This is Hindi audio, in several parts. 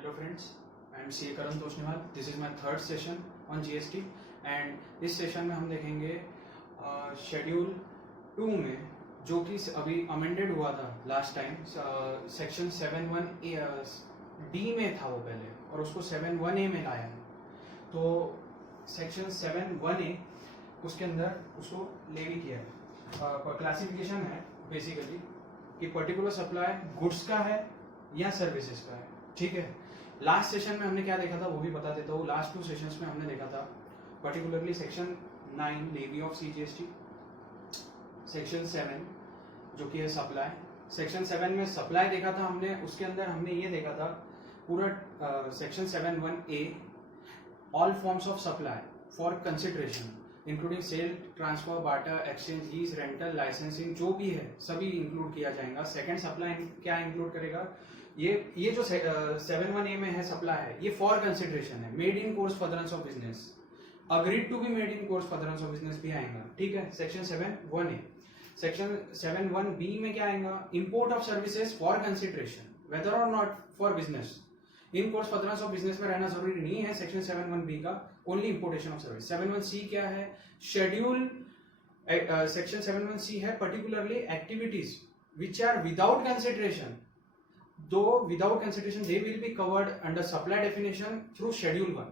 Hello friends, I am CA Karan Tosniwal. This is my third session on GST and इस सेशन में हम देखेंगे शेड्यूल 2 में जो कि अभी अमेंडेड हुआ था लास्ट टाइम सेक्शन 7(1)(d) में था वो पहले और उसको 7(1)(a) में लाया है। तो सेक्शन 7(1)(a) उसके अंदर उसको ले भी किया है। क्लासिफिकेशन है बेसिकली कि पर्टिकुलर सप्लाई गुड्स का है या सर्विसेज का है। ठीक है, लास्ट सेशन में हमने क्या देखा था वो भी बता देता हूँ। लास्ट 2 सेशंस में हमने देखा था particularly section 9 levy of CGST, section 7 जो कि है सप्लाई। सेक्शन 7 में सप्लाई देखा था हमने, उसके अंदर हमने ये देखा था पूरा section 7(1)(a) all forms of supply for consideration including sale, transfer, barter, exchange, lease, rental, licensing जो भी है सभी इंक्लूड किया जाएगा। सेकंड सप्लाई क्या इंक्लूड करेगा, ये जो 7(1)(a) में है सप्लाई है ये फॉर कंसिडरेशन है, made in course furtherance of business, agreed to be made in course furtherance of business भी आएगा। ठीक है, सेक्शन 7(1)(a). सेक्शन 7(1)(b) में क्या आएगा, import of services for consideration whether और not for business, in course furtherance of business में रहना जरूरी नहीं है सेक्शन 7(1)(b) का, only importation of service. 7(1)(c) क्या है, शेड्यूल सेक्शन 7(1)(c) है particularly activities which are without consideration, though without consideration they will be covered under supply definition through schedule 1।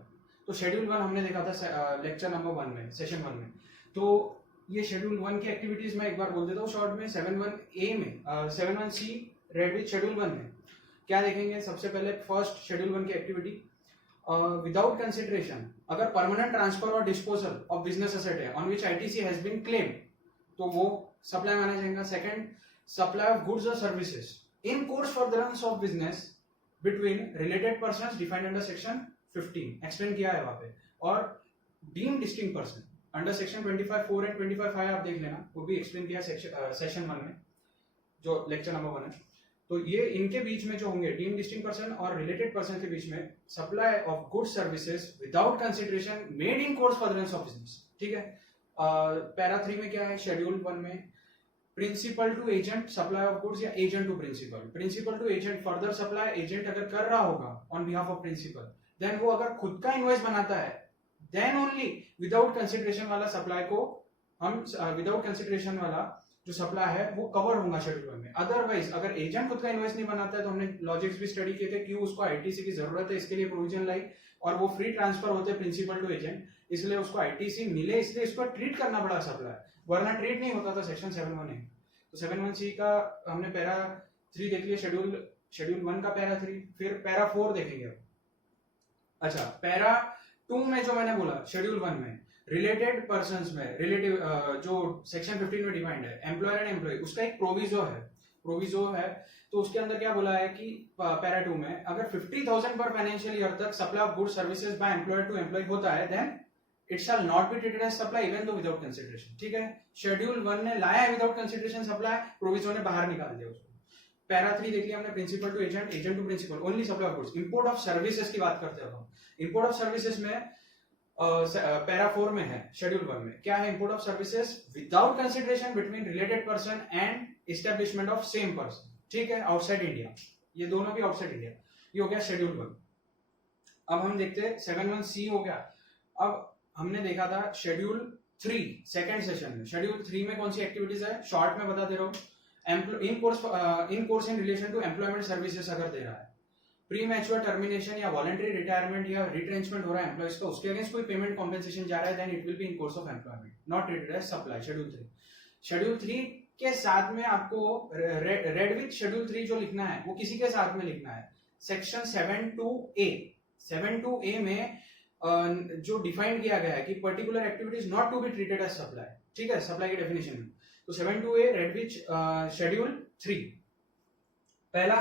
तो शेड्यूल 1 हमने देखा था लेक्चर नंबर 1 में, सेशन 1 में। तो ये शेड्यूल 1 की एक्टिविटीज मैं एक बार बोल देता हूँ शॉर्ट में। 7(1)(a) में 7(1)(c) रेड विद शेड्यूल 1 में क्या देखेंगे, सबसे पहले फर्स्ट शेड्यूल 1 की एक्टिविटी विदाउट कंसिडरेशन अगर परमानेंट ट्रांसफर और डिस्पोजल ऑफ बिजनेस एसेट है on which ITC has been claimed तो वो सप्लाई माना जाएगा। सेकंड, सप्लाई ऑफ गुड्स और services in course furtherance of business between related persons defined under section 15 explain किया है वहां पे, और deemed distinct person under section 25(4) and 25(5) आप देख लेना, वो भी एक्सप्लेन किया सेशन 1 में जो लेक्चर नंबर 1 है। तो ये इनके बीच में जो होंगे डीम्ड डिस्टिंक्ट पर्सन और रिलेटेड पर्सन के बीच में supply of goods services without consideration made in course furtherance of business. ठीक है, पैरा 3 में क्या है, शेड्यूल 1 में principal to agent supply of goods या agent to principal. Principal to agent further supply agent अगर कर रहा होगा on behalf of principal, then वो अगर खुद का इनवॉइस बनाता है देन ओनली विदाउट कंसिडरेशन वाला सप्लाई को हम विदाउट कंसिडरेशन वाला जो सप्लाई है वो कवर होगा शेड्यूल 1 में। अदरवाइज अगर एजेंट खुद का इनवॉइस नहीं बनाता है तो हमने लॉजिक्स भी स्टडी किए थे क्यों उसको ITC की जरूरत है, इसके लिए प्रोविजन लाई, और वो फ्री ट्रांसफर होते हैं प्रिंसिपल टू एजेंट, इसलिए उसको ITC मिले, इसलिए इसको ट्रीट करना पड़ा सप्लाई, वरना ट्रीट नहीं होता था सेक्शन 7(1)(a). तो 7(1)(c) का हमने पैरा 3 देख लिया, शेड्यूल 1 का पैरा 3, फिर पैरा 4 देखेंगे। अच्छा, पैरा 2 में जो मैंने बोला शेड्यूल 1 में रिलेटेड पर्संस में रिलेटिव जो सेक्शन 15 में डिफाइंड है एम्प्लॉयर एंड एम्प्लॉय, उसका एक प्रोविजो है। तो उसके अंदर क्या बोला है कि पैरा 2 में अगर 50,000 पर फाइनेंशियल ईयर तक supply of goods services by employer to employ होता है then it shall not be treated as supply even though without consideration. ठीक है, शेड्यूल 1 ने लाया है विदाउट कंसिडरेशन सप्लाई, प्रोविजो ने बाहर निकाल दिया उसको। पैरा 3 देख लिया हमने, principal to agent, agent to principal, only supply of goods. Import of services की बात करते हैं हम। इंपोर्ट ऑफ सर्विसेज में पैरा 4 में है शेड्यूल 1 में क्या है, import of services without consideration between related person and establishment of same person. ठीक है, आउटसाइड इंडिया, ये दोनों भी आउटसाइड इंडिया। ये हो गया शेड्यूल 1। अब हम देखते हैं 7(1)(c) हो गया। अब हमने देखा था शेड्यूल 3 सेकंड सेशन में। शेड्यूल 3 में कौन सी एक्टिविटीज है, शॉर्ट में बता दे रहा हूँ। In course in relation to employment services अगर दे रहा है, प्री मैच्योर टर्मिनेशन या वॉलंटरी रिटायरमेंट या रिट्रेंचमेंट हो रहा है एम्प्लॉइज का, उसके अगेंस्ट कोई पेमेंट कॉम्पेंसेशन जा रहा है then it will be in course of employment, not treated as supply. Schedule 3। Schedule 3 के साथ में आपको रेड विथ शेड्यूल 3 जो लिखना है वो किसी के साथ में लिखना है, सेक्शन 7(2)(a). 7(2)(a) में जो डिफाइन किया गया है कि particular activities not to be treated as supply. ठीक है, सप्लाई की डेफिनेशन में। तो 7(2)(a) रेड विथ शेड्यूल 3। पहला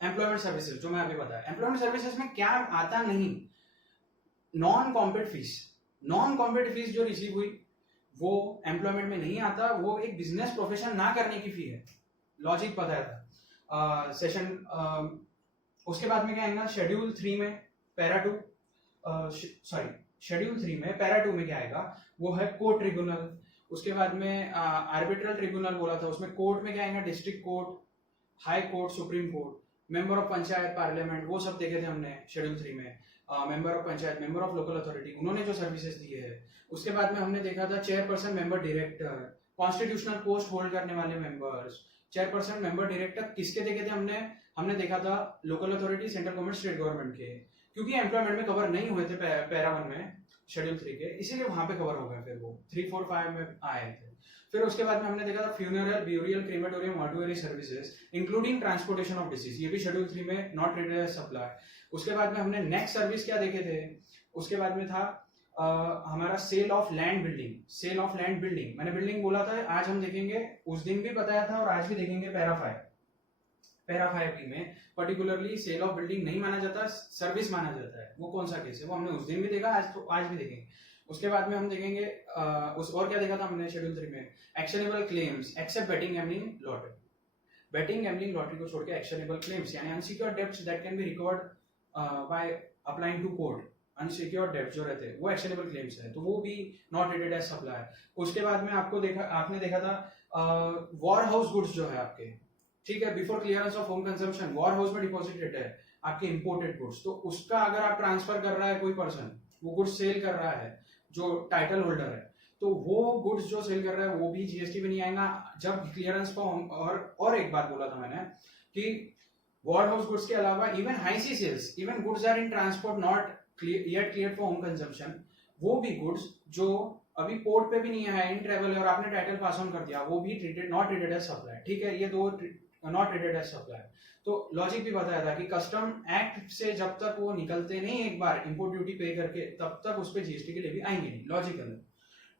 एम्प्लॉयमेंट सर्विसेज जो मैं अभी बताया, एम्प्लॉयमेंट सर्विसेज में क्या आता नहीं, non compete fees. Non compete fees जो रिसीव हुई वो एम्प्लॉयमेंट में नहीं आता, वो एक बिजनेस प्रोफेशन ना करने की फी है, लॉजिक पता था सेशन। उसके बाद में क्या आएगा शेड्यूल 3 में पैरा 2, शेड्यूल 3 में पैरा 2 में क्या आएगा, वो है कोर्ट ट्रिब्यूनल। उसके बाद में आर्बिट्रल ट्रिब्यूनल बोला था, उसमें कोर्ट में क्या आएगा, district court, high court, supreme court. Member of panchayat parliament, वो सब देखे थे हमने शेड्यूल 3 में। Member of panchayat, member of local authority, उन्होंने जो सर्विसेज दिए है। उसके बाद में हमने देखा था chairperson, member director, constitutional post hold करने वाले मेंबर्स, चेयरपर्सन, मेंबर डायरेक्टर किसके देखे थे हमने? हमने देखा था local authority, central government, state government के, क्योंकि एम्प्लॉयमेंट में कवर नहीं हुए थे पैरा 1 में शेड्यूल 3 के, इसीलिए वहां पे कवर हो गए, फिर वो 3, 4, 5 में आए थे। फिर उसके बाद में हमने देखा था funeral, burial, crematorium, mortuary services including transportation of deceased, ये भी शेड्यूल 3 में नॉट रेटेड एज सप्लाई। उसके बाद में हमने नेक्स्ट सर्विस क्या देखे थे? उसके बाद में था हमारा sale of land building. Sale of land building, मैंने बिल्डिंग बोला था, आज हम देखेंगे, उस दिन भी बताया था और आज भी देखेंगे पैरा 5 में पर्टिकुलरली सेल ऑफ बिल्डिंग नहीं माना जाता, सर्विस माना जाता है। वो कौन सा केस है वो हमने उस दिन भी देखा, आज भी देखेंगे। उसके बाद में हम देखेंगे और क्या देखा था हमने शेड्यूल 3 में? Actionable claims except betting, gambling, lottery. Betting, gambling, lottery को छोड़ के एक्शनेबल क्लेम्स यानी unsecured debts that can be recovered by applying to court, unsecured debts जो रहते हैं वो एक्शनेबल क्लेम्स है, तो वो भी नॉट रेटेड एज सप्लाई। उसके बाद में आपने देखा था वॉर हाउस गुड्स जो है आपके, ठीक है, before clearance of home consumption war house में डिपॉजिटेड है आपके इंपोर्टेड गुड्स, तो उसका अगर आप ट्रांसफर कर रहा है कोई पर्सन, वो गुड्स सेल कर रहा है जो टाइटल होल्डर है, तो वो गुड्स जो सेल कर रहा है वो भी जीएसटी में नहीं आएगा जब क्लियरेंस और एक बात बोला था मैंने कि वॉर हाउस गुड्स के अलावा even high sea sales, even goods are in transport not yet cleared for home consumption, वो भी गुड्स जो अभी पोर्ट पे भी नहीं है, इन ट्रेवल है और आपने टाइटल पास ऑन कर दिया, वो भी treated not treated as supply, ठीक है, ये दो नॉट ट्रीटेड एज सप्लाई। तो लॉजिक भी बताया था कि कस्टम एक्ट से जब तक वो निकलते नहीं एक बार इंपोर्ट ड्यूटी पे करके, तब तक उस पर जीएसटी के लिए भी आएंगे नहीं, लॉजिकल है,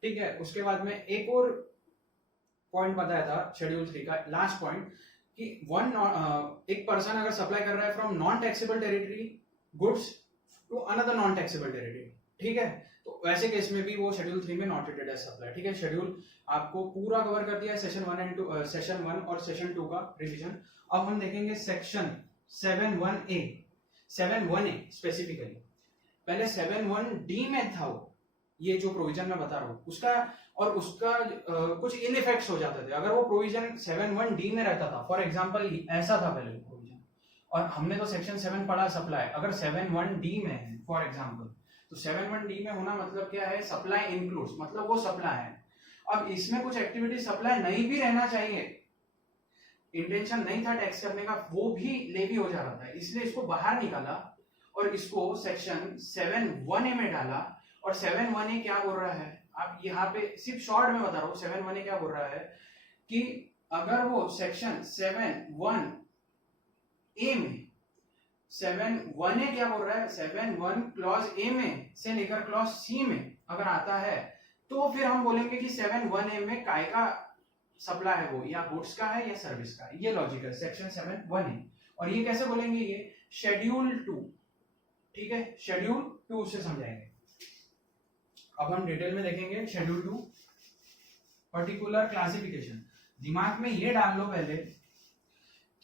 ठीक है। उसके बाद में एक और पॉइंट बताया था शेड्यूल 3 का लास्ट पॉइंट कि एक पर्सन अगर सप्लाई कर रहा है from non taxable territory goods to another non taxable territory, ठीक है, तो वैसे केस में भी वो शेड्यूल 3 में नॉट ट्रीटेड एज सप्लाई, ठीक है। शेड्यूल आपको पूरा कवर कर दिया है सेशन 1 और सेशन 2 का रिवीजन। अब हम देखेंगे सेक्शन 7(1)(a), 7(1)(a) स्पेसिफिकली। पहले 7(1)(d) में था वो, ये जो प्रोविजन मैं बता रहा हूँ उसका कुछ इन इफेक्ट्स हो जाते थे अगर वो प्रोविजन 7(1)(d) में रहता था। फॉर एग्जांपल ऐसा था पहले प्रोविजन, और हमने तो सेक्शन 7 पढ़ा सप्लाई, अगर 7(1)(d) में है फॉर एग्जांपल, तो 7(1)(d) में होना मतलब क्या है? सप्लाई इंक्लूड्स, मतलब वो सप्लाई है। अब इसमें कुछ एक्टिविटी सप्लाई नहीं भी रहना चाहिए, इंटेंशन नहीं था टैक्स करने का, वो भी लेवी हो जा रहा था, इसलिए इसको बाहर निकाला और इसको सेक्शन 7(1)(a) में डाला। और 7(1)(a) क्या बोल रहा है? आप यहाँ पे सिर्फ शॉर्ट में बता रहा हूँ, 7(1)(a) क्या बोल रहा है कि अगर वो सेक्शन 7(1)(a) में 7(1)(a) क्या बोल रहा है? 7(1) क्लॉज ए में से लेकर क्लॉज सी में अगर आता है तो फिर हम बोलेंगे कि 7(1)(a) में काय का सप्लाई है, वो या गुड्स का है या सर्विस का, ये लॉजिक है सेक्शन 7(1)(a). और ये कैसे बोलेंगे? ये शेड्यूल 2, ठीक है, शेड्यूल 2 से समझाएंगे। अब हम डिटेल में देखेंगे शेड्यूल 2 पर्टिकुलर क्लासिफिकेशन। दिमाग में ये डाल लो पहले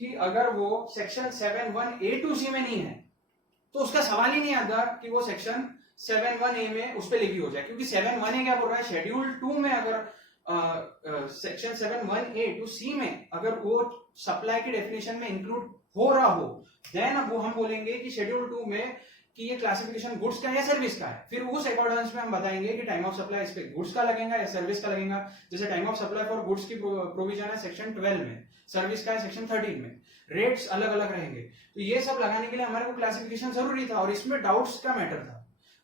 कि अगर वो सेक्शन 7(1)(a) to c में नहीं है तो उसका सवाल ही नहीं आता कि वो सेक्शन 7(1)(a) में उस पर लेवी हो जाए, क्योंकि 7(1)(a) क्या बोल रहा है? शेड्यूल 2 में अगर सेक्शन 7(1)(a) to c में अगर वो सप्लाई की डेफिनेशन में इंक्लूड हो रहा हो, देन अब वो हम बोलेंगे कि शेड्यूल 2 में कि ये क्लासिफिकेशन गुड्स का या सर्विस का है। फिर उस अकॉर्डेंस में हम बताएंगे कि टाइम ऑफ सप्लाई इस पे गुड्स का लगेगा या सर्विस का लगेगा। जैसे time of supply for goods की प्रोविजन है सेक्शन 12 में, सर्विस का है सेक्शन 13 में, रेट्स अलग अलग रहेंगे। तो ये सब लगाने के लिए हमारे को क्लासिफिकेशन जरूरी था और इसमें डाउट्स का मैटर था।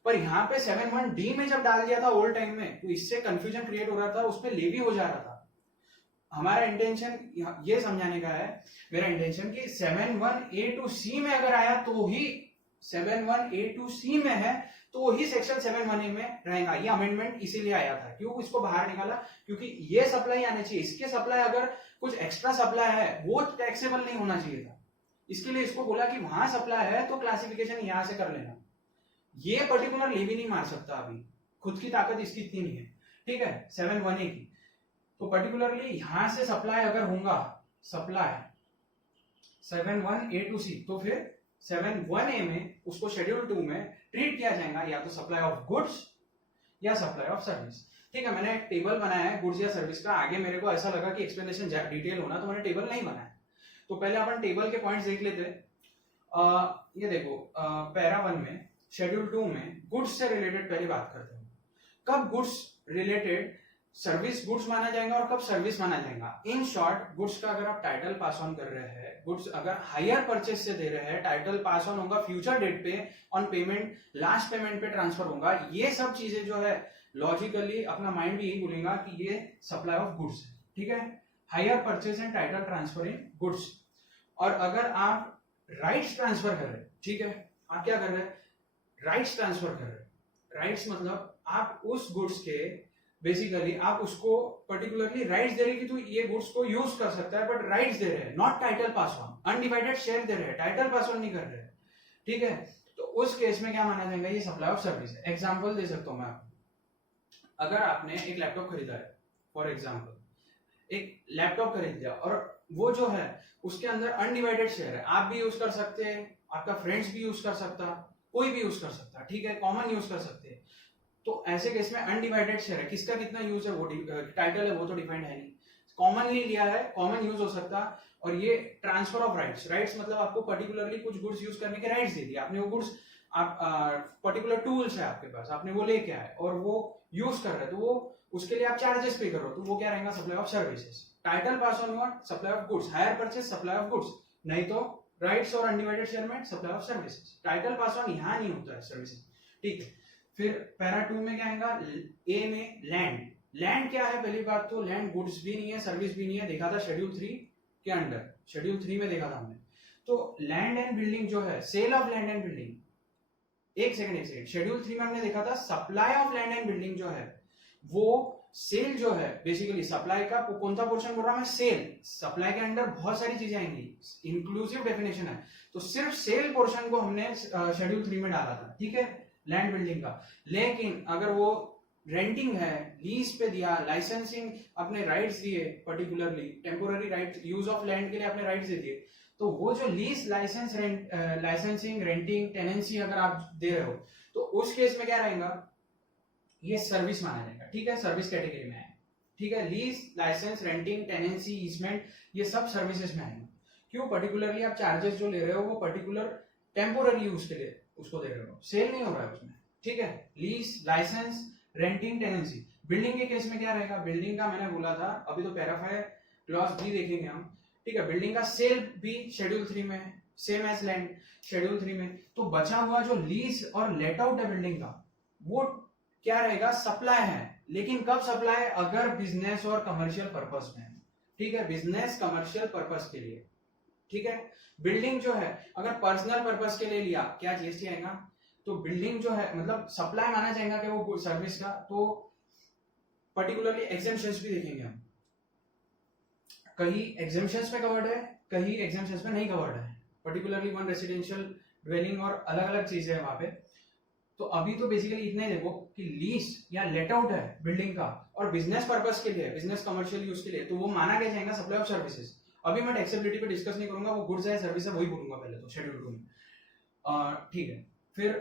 पर यहाँ पे 7(1)(d) में जब डाल दिया था ओल्ड टाइम में, तो इससे कंफ्यूजन क्रिएट हो रहा था, उस पर लेवी हो जा रहा था। हमारा इंटेंशन ये समझाने का है, मेरा इंटेंशन कि 7(1)(a) to c में अगर आया तो ही 7(1)(a) to c में है तो ही सेक्शन 7(1)(a) में रहेगा। ये अमेंडमेंट इसीलिए आया था। क्यों इसको बाहर निकाला? क्योंकि ये सप्लाई आने चाहिए, इसके सप्लाई अगर कुछ एक्स्ट्रा सप्लाई है वो टैक्सेबल नहीं होना चाहिए था, इसके लिए इसको बोला कि वहां सप्लाई है तो क्लासिफिकेशन यहां से कर लेना। ये पर्टिकुलर लेवी नहीं मार सकता, अभी खुद की ताकत इसकी इतनी नहीं है, ठीक है, 7(1)(a) की। तो पर्टिकुलरली यहां से सप्लाई अगर होगा, सप्लाई 7(1)(a) to c, तो फिर 7(1)(a) में उसको शेड्यूल 2 में ट्रीट किया जाएगा या तो सप्लाई ऑफ गुड्स या सप्लाई ऑफ सर्विस। ठीक है, मैंने एक टेबल बनाया है गुड्स या सर्विस का। आगे मेरे को ऐसा लगा कि एक्सप्लेनेशन डिटेल होना, तो मैंने टेबल नहीं बनाया। तो पहले अपन टेबल के पॉइंट्स देख लेते हैं, ये देखो पैरा 1 में शेड्यूल 2 में गुड्स से रिलेटेड पहले बात करते हैं। कब गुड्स रिलेटेड सर्विस गुड्स माना जाएगा और कब सर्विस माना जाएगा। इन शॉर्ट, गुड्स का अगर आप टाइटल पास ऑन कर रहे हैं, गुड्स अगर हायर परचेज से दे रहे हैं, टाइटल पास ऑन होगा फ्यूचर डेट पे, ऑन पेमेंट लास्ट पेमेंट पे ट्रांसफर होगा। ये सब चीजें जो है लॉजिकली अपना माइंड भी यही बोलेगा कि ये सप्लाई ऑफ गुड्स है, ठीक है। Hire purchase and title transfer in goods. और अगर आप राइट्स ट्रांसफर कर रहे हैं, ठीक है, आप क्या कर रहे हैं, राइट्स ट्रांसफर कर रहे हैं। राइट्स मतलब आप उस गुड्स के बेसिकली आप उसको पर्टिकुलरली राइट्स दे रहे हैं कि तू ये गुड्स को यूज कर सकता है, बट राइट्स दे रहे हैं, not title pass on. Undivided share दे रहे हैं, टाइटल पास ऑन नहीं कर रहे हैं, ठीक है। तो उस केस में क्या माना जाएगा, ये सप्लाई ऑफ सर्विस है। एग्जांपल दे सकता हूं मैं आपको। अगर आपने एक लैपटॉप खरीदा है, फॉर एग्जांपल एक लैपटॉप खरीद लिया, और वो जो है उसके अंदर अनडिवाइडेड शेयर है, आप भी यूज कर सकते हैं, आपका फ्रेंड्स भी यूज कर सकता, कोई भी यूज कर सकता, ठीक है, कॉमन यूज कर सकते हैं। तो ऐसे केस में अनडिवाइडेड शेयर है, किसका कितना यूज है वो टाइटल है वो तो डिफाइंड है नहीं, कॉमनली लिया है, कॉमन यूज हो सकता। और ये ट्रांसफर ऑफ राइट्स, राइट्स मतलब आपको पर्टिकुलरली कुछ गुड्स यूज करने के राइट्स दे दिए, आपने वो गुड्स, आप पर्टिकुलर टूल्स है आपके पास, आपने वो लेके आए और वो यूज कर रहे हैं, तो वो उसके लिए आप चार्जेस पे करो, तो वो क्या रहेगा, supply of services. Title pass on हुआ, supply of goods, hire purchase supply of goods, नहीं तो राइट्स और अनडिवाइडेड शेयर में supply of services. Title pass on यहाँ नहीं होता है सर्विसेज, ठीक है। फिर पैरा 2 में क्या आएगा, ए में लैंड। लैंड क्या है, पहली बात तो लैंड गुड्स भी नहीं है, सर्विस भी नहीं है, देखा था शेड्यूल 3 के अंडर, शेड्यूल 3 में देखा था हमने। तो लैंड एंड बिल्डिंग जो है, sale of land and building, एक सेकंड, शेड्यूल 3 में हमने देखा था supply of land and building जो है, वो सेल जो है बेसिकली सप्लाई का कौन सा पोर्शन बोल रहा हूं मैं, सेल। सप्लाई के अंदर बहुत सारी चीजें आएंगी, इंक्लूसिव डेफिनेशन है, तो सिर्फ सेल पोर्शन को हमने शेड्यूल 3 में डाला था, ठीक है, लैंड बिल्डिंग का। लेकिन अगर वो रेंटिंग है, लीज पे दिया, लाइसेंसिंग अपने राइट्स दिए, particularly temporary right use of land के लिए अपने राइट्स दे दिए, तो वो जो lease, licence, licensing, renting, tenancy अगर आप दे रहे हो, तो उस केस में क्या रहेगा, ये सर्विस माना जाएगा, ठीक है, सर्विस कैटेगरी में है, ठीक है। लीज, लाइसेंस, रेंटिंग, टेनेंसी, ईसमेंट, ये सब सर्विसेज में आएंगे। क्यों, पर्टिकुलरली आप चार्जेस जो ले रहे हो वो पर्टिकुलर टेम्पोररी यूज के लिए उसको दे रहे हो, सेल नहीं हो रहा है उसमें, ठीक है। Lease, licence, renting, tenancy. Building के केस में क्या रहेगा, बिल्डिंग का मैंने बोला था, अभी तो पैराफायर क्लॉज भी देखेंगे हम, ठीक है। बिल्डिंग का सेल भी शेड्यूल 3 में है, सेम एज लैंड शेड्यूल 3 में। तो बचा हुआ जो लीज और लेट आउट है बिल्डिंग का, वो क्या रहेगा, सप्लाई है। लेकिन कब सप्लाई, अगर बिजनेस और कमर्शियल पर्पस में, ठीक है, बिजनेस कमर्शियल पर्पस के लिए, ठीक है। बिल्डिंग जो है अगर पर्सनल पर्पस के लिए लिया, क्या जीएसटी आएगा, तो बिल्डिंग जो है मतलब सप्लाई माना जाएगा कि वो सर्विस का, तो पर्टिकुलरली एग्जेम्पशंस भी देखेंगे हम, कहीं एग्जेम्पशंस में कवर्ड है, कहीं एग्जेम्पशंस में नहीं कवर्ड है, पर्टिकुलरली वन रेसिडेंशियल ड्वेलिंग और अलग अलग चीजें हैं वहां पे। तो अभी तो बेसिकली इतना ही देखो कि लीज या लेट आउट है बिल्डिंग का और बिजनेस पर्पस के लिए, बिजनेस कमर्शियल यूज के लिए, तो वो माना क्या जाएगा, सप्लाई ऑफ सर्विसेज। अभी मैं टैक्सेबिलिटी पे डिस्कस नहीं करूंगा, वो गुड्स है सर्विस है वही बोलूंगा पहले तो शेड्यूल 2 में, ठीक है। फिर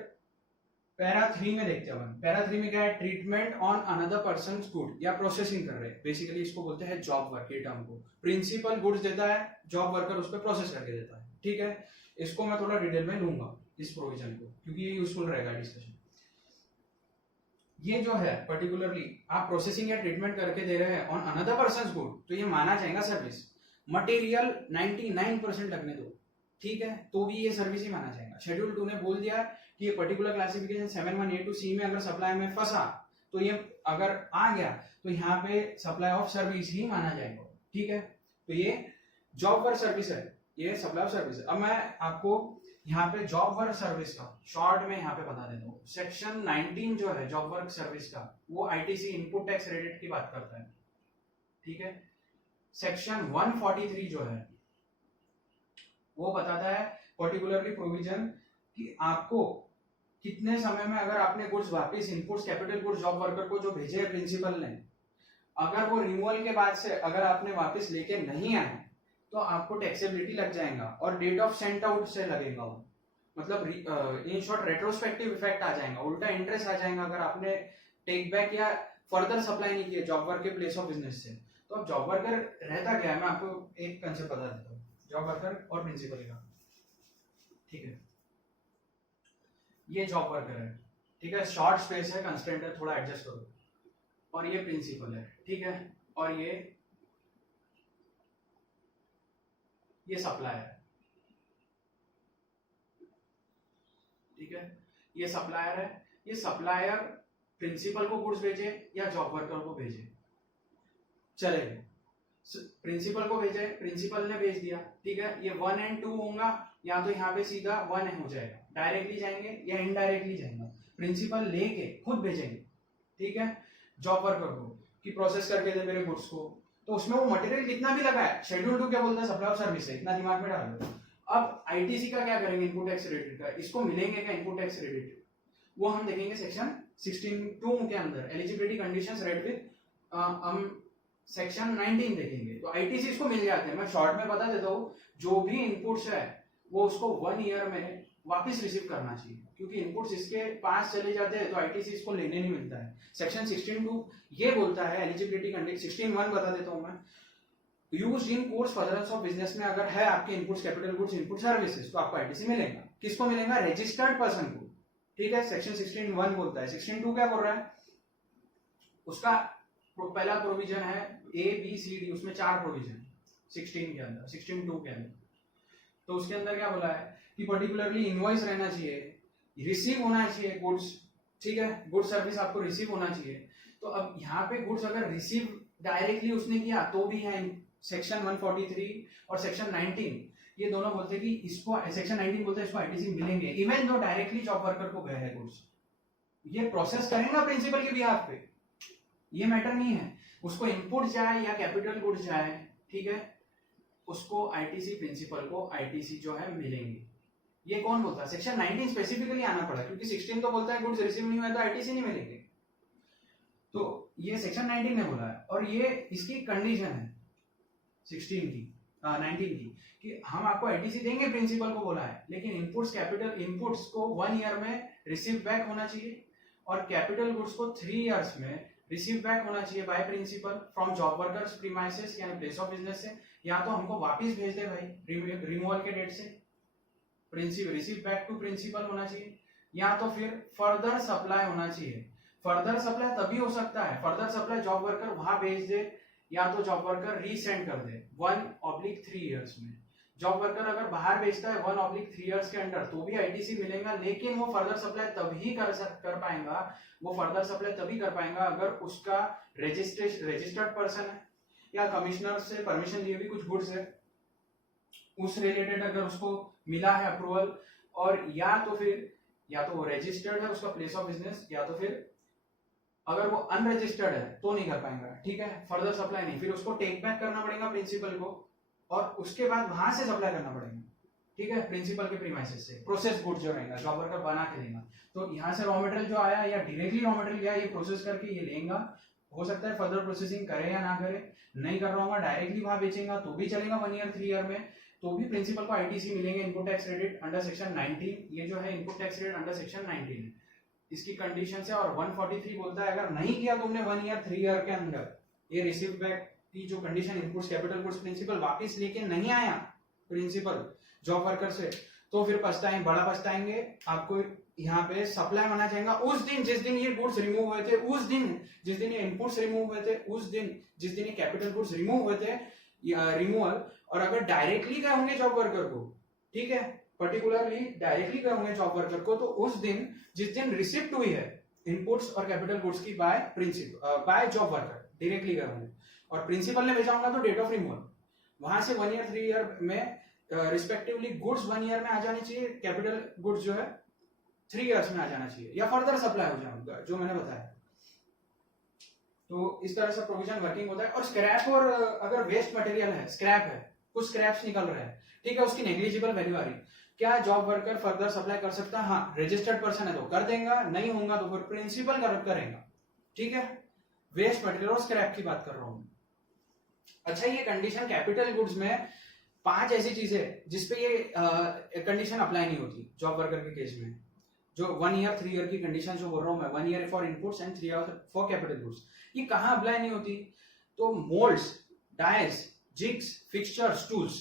पैरा 3 में देखते हैं, पैरा 3 में क्या है, treatment on another person good या प्रोसेसिंग कर रहे हैं, बेसिकली इसको बोलते हैं जॉब वर्क। ये टर्म को प्रिंसिपल गुड्स देता है, जॉब वर्कर उस पर प्रोसेस करके देता है, ठीक है। इसको मैं थोड़ा डिटेल में लूंगा इस प्रोविजन को, क्योंकि ये यूजफुल रहेगा डिस्कशन। ये जो है पर्टिकुलरली आप प्रोसेसिंग या ट्रीटमेंट करके दे रहे हैं ऑन अनदर पर्सन गुड, तो ये माना जाएगा सर्विस। मटेरियल 99% लगने दो, ठीक है, तो भी ये सर्विस ही माना जाएगा। शेड्यूल 2 ने बोल दिया कि ये पर्टिकुलर क्लासिफिकेशन 7(1) to C में अगर सप्लाई में फंसा, तो ये अगर आ गया तो यहाँ पे सप्लाई ऑफ सर्विस ही माना जाएगा, ठीक है। तो ये जॉब वर्क सर्विस है, ये सप्लाई ऑफ सर्विस है। अब मैं आपको यहाँ पे जॉब वर्क सर्विस का शॉर्ट में यहाँ पे बता देता हूँ। सेक्शन 19 जो है जॉब वर्क सर्विस का, वो आईटीसी इनपुट टैक्स क्रेडिट की बात करता है, ठीक है। सेक्शन 143 जो है वो बताता है पर्टिकुलरली प्रोविजन कि आपको कितने समय में अगर आपने गुड्स वापस, inputs capital goods job worker को जो भेजे है प्रिंसिपल ने, अगर वो रिमूवल के बाद से अगर आपने वापस लेके नहीं आए तो आपको टैक्सेबिलिटी लग जाएगा और डेट ऑफ सेंट आउट से लगेगा वो, मतलब इन शॉर्ट रेट्रोस्पेक्टिव इफेक्ट आ जाएगा, उल्टा इंटरेस्ट आ जाएगा अगर आपने टेक बैक या फर्दर सप्लाई नहीं किया जॉब वर्क के प्लेस ऑफ बिजनेस से। तो अब जॉब वर्कर रहता क्या है, मैं आपको एक कंसेप्ट बता देता हूँ जॉब वर्कर और प्रिंसिपल का। ठीक है, ये जॉब वर्कर है, ठीक है, शॉर्ट स्पेस है, कंस्टेंट है, थोड़ा एडजस्ट करो, और ये प्रिंसिपल है, ठीक है, और ये सप्लायर है, ठीक है, ये सप्लायर है। ये सप्लायर प्रिंसिपल को गुड्स भेजे या जॉब वर्कर को भेजे, चलेगा। प्रिंसिपल को भेजे, प्रिंसिपल ने भेज दिया, ठीक है, ये 1 और 2 होगा, या तो यहाँ पे सीधा 1 हो जाएगा, डायरेक्टली जाएंगे या इनडायरेक्टली जाएंगे, प्रिंसिपल लेके खुद भेजेंगे, ठीक है, जॉब वर्कर को कि प्रोसेस करके दे मेरे गुड्स को। तो उसमें वो मटेरियल कितना भी लगा है, शेड्यूल 2 क्या बोलता है, सप्लाई ऑफ सर्विस है, इतना दिमाग में डाल दो। अब आईटीसी का क्या करेंगे, इनपुट टैक्स क्रेडिट का, इसको मिलेंगे क्या इनपुट टैक्स क्रेडिट, वो हम देखेंगे सेक्शन 16(2) के अंदर, एलिजिबिलिटी कंडीशंस रेट विद हम सेक्शन 19 देखेंगे। तो आईटीसी इसको मिल जाते हैं, मैं शॉर्ट में बता देता हूँ, जो भी इनपुट्स है वो उसको 1 ईयर में वापस रिसीव करना चाहिए, क्योंकि इनपुट्स इसके पास चले जाते हैं तो आईटीसी इसको लेने नहीं मिलता है। सेक्शन 16(2) ये बोलता है एलिजिबिलिटी कंडीशन, 16(1) बता देता हूँ मैं, used in course furtherance of business में अगर है आपके inputs capital goods input services तो आपको आईटीसी मिलेगा। किसको मिलेगा, रजिस्टर्ड पर्सन को, ठीक है, सेक्शन 16(1) बोलता है। 16(2) क्या बोल रहा है, उसका पहला प्रोविजन है ए बी सी डी, उसमें 4 प्रोविजन 16 के अंदर, 16(2) के अंदर। तो उसके अंदर क्या बोला है कि पर्टिकुलरली इनवॉइस रहना चाहिए, रिसीव होना चाहिए गुड्स, ठीक है, गुड्स सर्विस आपको रिसीव होना चाहिए। तो अब यहाँ पे गुड्स अगर रिसीव डायरेक्टली उसने किया तो भी है, सेक्शन 143 और सेक्शन 19 ये दोनों बोलते हैं कि इसको, सेक्शन 19 बोलते हैं इसको आईटीसी मिलेंगे even though directly job worker को गए हैं गुड्स, ये प्रोसेस करेंगे प्रिंसिपल के बिहाफ पे, ये मैटर नहीं है, उसको इनपुट जाए या कैपिटल गुड्स जाए, ठीक है, उसको आईटीसी, प्रिंसिपल को आईटीसी जो है मिलेंगे। ये कौन बोलता है, सेक्शन 19 स्पेसिफिकली आना पड़ा, क्योंकि 16 तो बोलता है गुड्स रिसीव नहीं हुआ तो आईटीसी नहीं मिलेंगे, तो ये सेक्शन 19 ने बोला है। और ये इसकी कंडीशन है 19 की कि हम आपको आईटीसी देंगे, प्रिंसिपल को बोला है, लेकिन इनपुट्स, कैपिटल इनपुट्स को 1 ईयर में रिसीव बैक होना चाहिए और कैपिटल गुड्स को 3 इयर्स में रिसीव बैक होना चाहिए by principal from job workers premises यानी प्लेस ऑफ बिजनेस से, या तो हमको वापस भेज दे भाई रिमूवल के डेट से, principal receive back to principal होना चाहिए, या तो फिर फर्दर सप्लाई होना चाहिए। फर्दर सप्लाई तभी हो सकता है, फर्दर सप्लाई जॉब वर्कर वहां भेज दे या तो जॉब वर्कर रीसेंड कर दे 1/3 इयर्स में। जॉब वर्कर अगर बाहर भेजता है 1/3 इयर्स के अंदर तो भी आईटीसी मिलेगा, लेकिन वो फर्दर सप्लाई तभी कर पाएगा, वो फर्दर सप्लाई तभी कर पाएगा अगर उसका रजिस्टर्ड पर्सन है या कमिश्नर से परमिशन लिए भी कुछ गुड्स है उस रिलेटेड अगर उसको मिला है अप्रूवल, और या तो वो रजिस्टर्ड है उसका प्लेस ऑफ बिजनेस, या तो फिर अगर वो अनरजिस्टर्ड है तो नहीं कर पाएगा, ठीक है, फर्दर सप्लाई नहीं, फिर उसको टेक बैक करना पड़ेगा प्रिंसिपल को और उसके बाद वहां से सप्लाई करना पड़ेगा, ठीक है, प्रिंसिपल के प्रीमाइसेस से प्रोसेस गुड जो रहेगा जॉब वर्कर बना के देगा। तो यहाँ से रॉ मटेरियल जो आया या डायरेक्टली रॉ मटेरियल गया ये प्रोसेस करके ये लेगा, हो सकता है फर्दर प्रोसेसिंग करे या ना करे, नहीं कर रहा होगा डायरेक्टली वहां बेचेगा तो भी चलेगा 1 ईयर 3 ईयर में, तो भी प्रिंसिपल को आईटीसी मिलेंगे input tax credit under section 19। ये जो है input tax credit under section 19 इसकी कंडीशन है। और 143 बोलता है अगर नहीं किया तुमने 1 ईयर 3 ईयर के अंदर ये रिसीव बैक की जो condition inputs capital goods principal वापस लेके नहीं आया प्रिंसिपल जॉब वर्कर से, तो फिर पछताएंगे, बड़ा पछताएंगे, आपको यहाँ पे सप्लाई होना चाहिए उस दिन जिस दिन ये गुड्स रिमूव हुए थे, उस दिन जिस दिन ये इनपुट्स रिमूव हुए थे, उस दिन जिस दिन ये कैपिटल गुड्स रिमूव हुए थे रिमूवल। और अगर डायरेक्टली गए होंगे जॉब वर्कर को, ठीक है, पर्टिकुलरली डायरेक्टली गए होंगे जॉब वर्कर को, तो उस दिन जिस दिन रिसिप्ट हुई है इनपुट्स और कैपिटल गुड्स की बाय जॉब वर्कर डायरेक्टली गए होंगे और प्रिंसिपल ने भेजा होगा तो डेट ऑफ रिमूवल, वहां से 1 ईयर 3 ईयर में रिस्पेक्टिवली गुड्स 1 ईयर में आ जानी चाहिए, कैपिटल गुड्स जो है 3 इयर्स में आ जाना चाहिए या फर्दर सप्लाई हो जाएगा जो मैंने बताया। तो इस तरह से प्रोविजन वर्किंग होता है। और स्क्रैप, और अगर वेस्ट मटेरियल है, स्क्रैप है, कुछ स्क्रैप्स निकल रहे हैं, ठीक है, उसकी नेग्लिजिबल वैल्यू आ रही, क्या जॉब वर्कर फर्दर सप्लाई कर सकता है? हाँ, रजिस्टर्ड पर्सन है तो कर देगा, नहीं होगा तो फिर प्रिंसिपल करेगा, ठीक है। वेस्ट मटेरियल और स्क्रैप की बात कर रहा हूं। अच्छा, ये कंडीशन कैपिटल गुड्स में 5 ऐसी चीजें जिसपे ये कंडीशन अप्लाई नहीं होती जॉब वर्कर के केस में, जो 1 ईयर 3 ईयर की कंडीशन जो बोल रहा हूं मैं, 1 year for inputs and 3 year for capital goods, ये कहां अप्लाई नहीं होती? तो moulds, dies, jigs, fixtures, tools,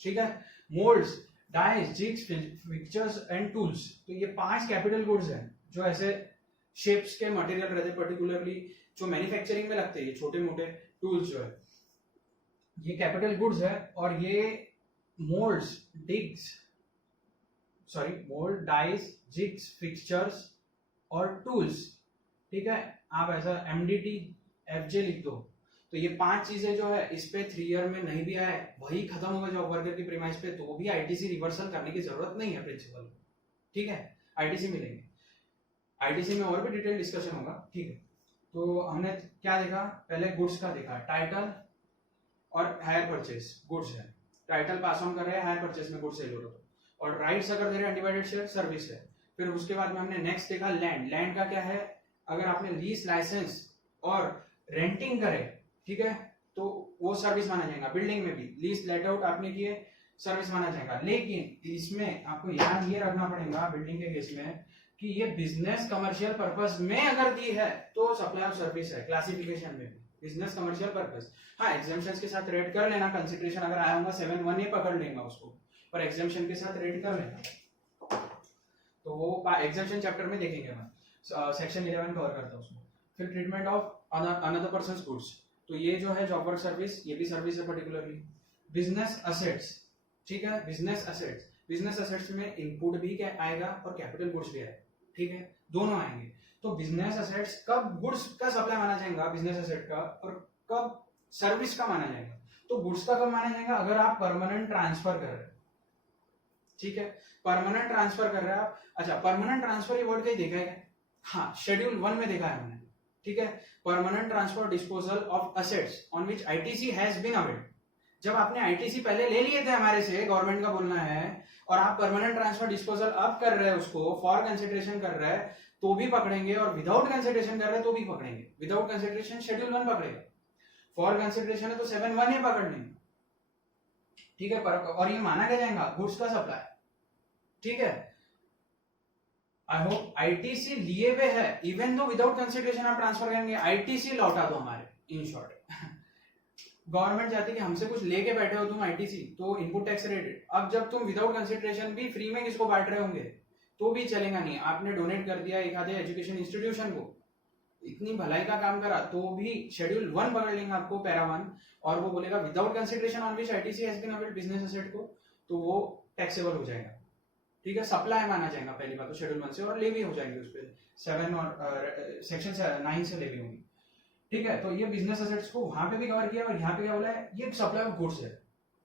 ठीक है, moulds, dies, jigs, fixtures and tools. तो ये 5 कैपिटल गुड्स हैं जो ऐसे शेप्स के मटेरियल रहते, पर्टिकुलरली जो मैन्युफैक्चरिंग में लगते हैं, ये छोटे मोटे टूल्स जो है ये कैपिटल गुड्स है। और ये moulds, mould, dice, jigs, fixtures और टूल्स, ठीक है। आप ऐसा MDT FJ लिख दो। तो ये 5 चीजें जो है इस पे 3 ईयर में नहीं भी आए, वही खत्म होगा जॉब वर्कर की प्रीमाइस पे, तो भी ITC रिवर्सल करने की जरूरत नहीं है प्रिंसिपल को, ठीक है। ITC मिलेंगे, ITC में और भी डिटेल डिस्कशन होगा, ठीक है। तो हमने क्या देखा, पहले गुड्स का देखा, टाइटल और हायर परचेज गुड्स है, टाइटल पास ऑन कर रहे हैं, हायर परचेज में गुड्स सेल हो रहा है, और राइट्स अगर दे रहे हैं अनडिवाइडेड शेयर सर्विस है। फिर उसके बाद में हमने नेक्स्ट देखा लैंड। लैंड का क्या है, अगर आपने लीज, लाइसेंस और रेंटिंग करे, ठीक है, तो वो सर्विस माना जाएगा। बिल्डिंग में भी लीज लेट आउट आपने किए, सर्विस माना जाएगा। लेकिन इसमें आपको याद ये रखना पड़ेगा बिल्डिंग के केस में कि ये बिजनेस कमर्शियल पर्पस में अगर दी है तो सप्लाई ऑफ सर्विस है, क्लासिफिकेशन में बिजनेस कमर्शियल पर्पस। हाँ, एग्जाम्पशंस के साथ रेट कर लेना, कंसिडरेशन अगर आया होगा 7(1) ये पकड़ लेगा उसको, पर एग्जाम्पशन के साथ रेट कर लेना। तो वो एग्जाम्पशन चैप्टर में देखेंगे हम, सेक्शन 11 कवर करता है उसमें। फिर treatment of another persons goods, तो ये जो है जॉब वर्क सर्विस, ये भी सर्विस है पर्टिकुलरली। बिजनेस असेट्स, ठीक है, बिजनेस असेट्स में इनपुट भी क्या आएगा और कैपिटल गुड्स भी आएगा, ठीक है, दोनों आएंगे। तो बिजनेस असेट्स कब गुड्स का सप्लाई माना जाएगा, बिजनेस असेट का, और कब सर्विस का माना जाएगा। तो गुड्स का कब माना जाएगा, अगर आप परमानेंट ट्रांसफर कर रहे हैं, ठीक है, परमानेंट ट्रांसफर कर रहे हैं आप। अच्छा, परमानेंट ट्रांसफर ये वर्ड कहीं देखा है क्या? हाँ, शेड्यूल 1 में देखा है हमने, ठीक है, permanent transfer disposal of assets on which ITC has been availed. जब आपने ITC पहले ले लिए थे हमारे से, गवर्नमेंट का बोलना है, और आप परमानेंट ट्रांसफर डिस्पोजल अब कर रहे हैं, उसको फॉर कंसिडरेशन कर रहे हैं तो भी पकड़ेंगे, और विदाउट कंसिडरेशन कर रहे हैं तो भी पकड़ेंगे। विदाउट कंसिडरेशन शेड्यूल 1 पकड़ेगा, फॉर कंसिडरेशन है तो 7(1) ही पकड़ लेंगे, ठीक है। और ये माना क्या जाएगा, गुड्स का सप्लाई, ठीक है। आई होप ITC लिए हुए है, इवन दो विदाउट कंसिडरेशन आप ट्रांसफर करेंगे, ITC लौटा दो हमारे, इन शॉर्ट। गवर्नमेंट चाहती है कि हमसे कुछ लेके बैठे हो तुम ITC, तो इनपुट टैक्स रेट, अब जब तुम विदाउट कंसिडरेशन भी फ्री में किसको बांट रहे होंगे तो भी चलेगा नहीं। आपने डोनेट कर दिया एक आधे एजुकेशन इंस्टीट्यूशन को, इतनी भलाई का काम करा, तो भी शेड्यूल 1 पकड़ लेंगे आपको, पैरा 1, और वो बोलेगा without consideration on which ITC has been availed business asset को, तो वो टैक्सेबल हो जाएगा, ठीक है। सप्लाई माना जाएगा पहली बात तो शेड्यूल 1 से, और लेवी हो जाएंगे उस पर 7 और सेक्शन 9 से लेवी होंगी, ठीक है। तो ये बिजनेस एसेट्स को वहां पे भी कवर किया, और यहाँ पे क्या बोला है, ये सप्लाई ऑफ गुड्स है,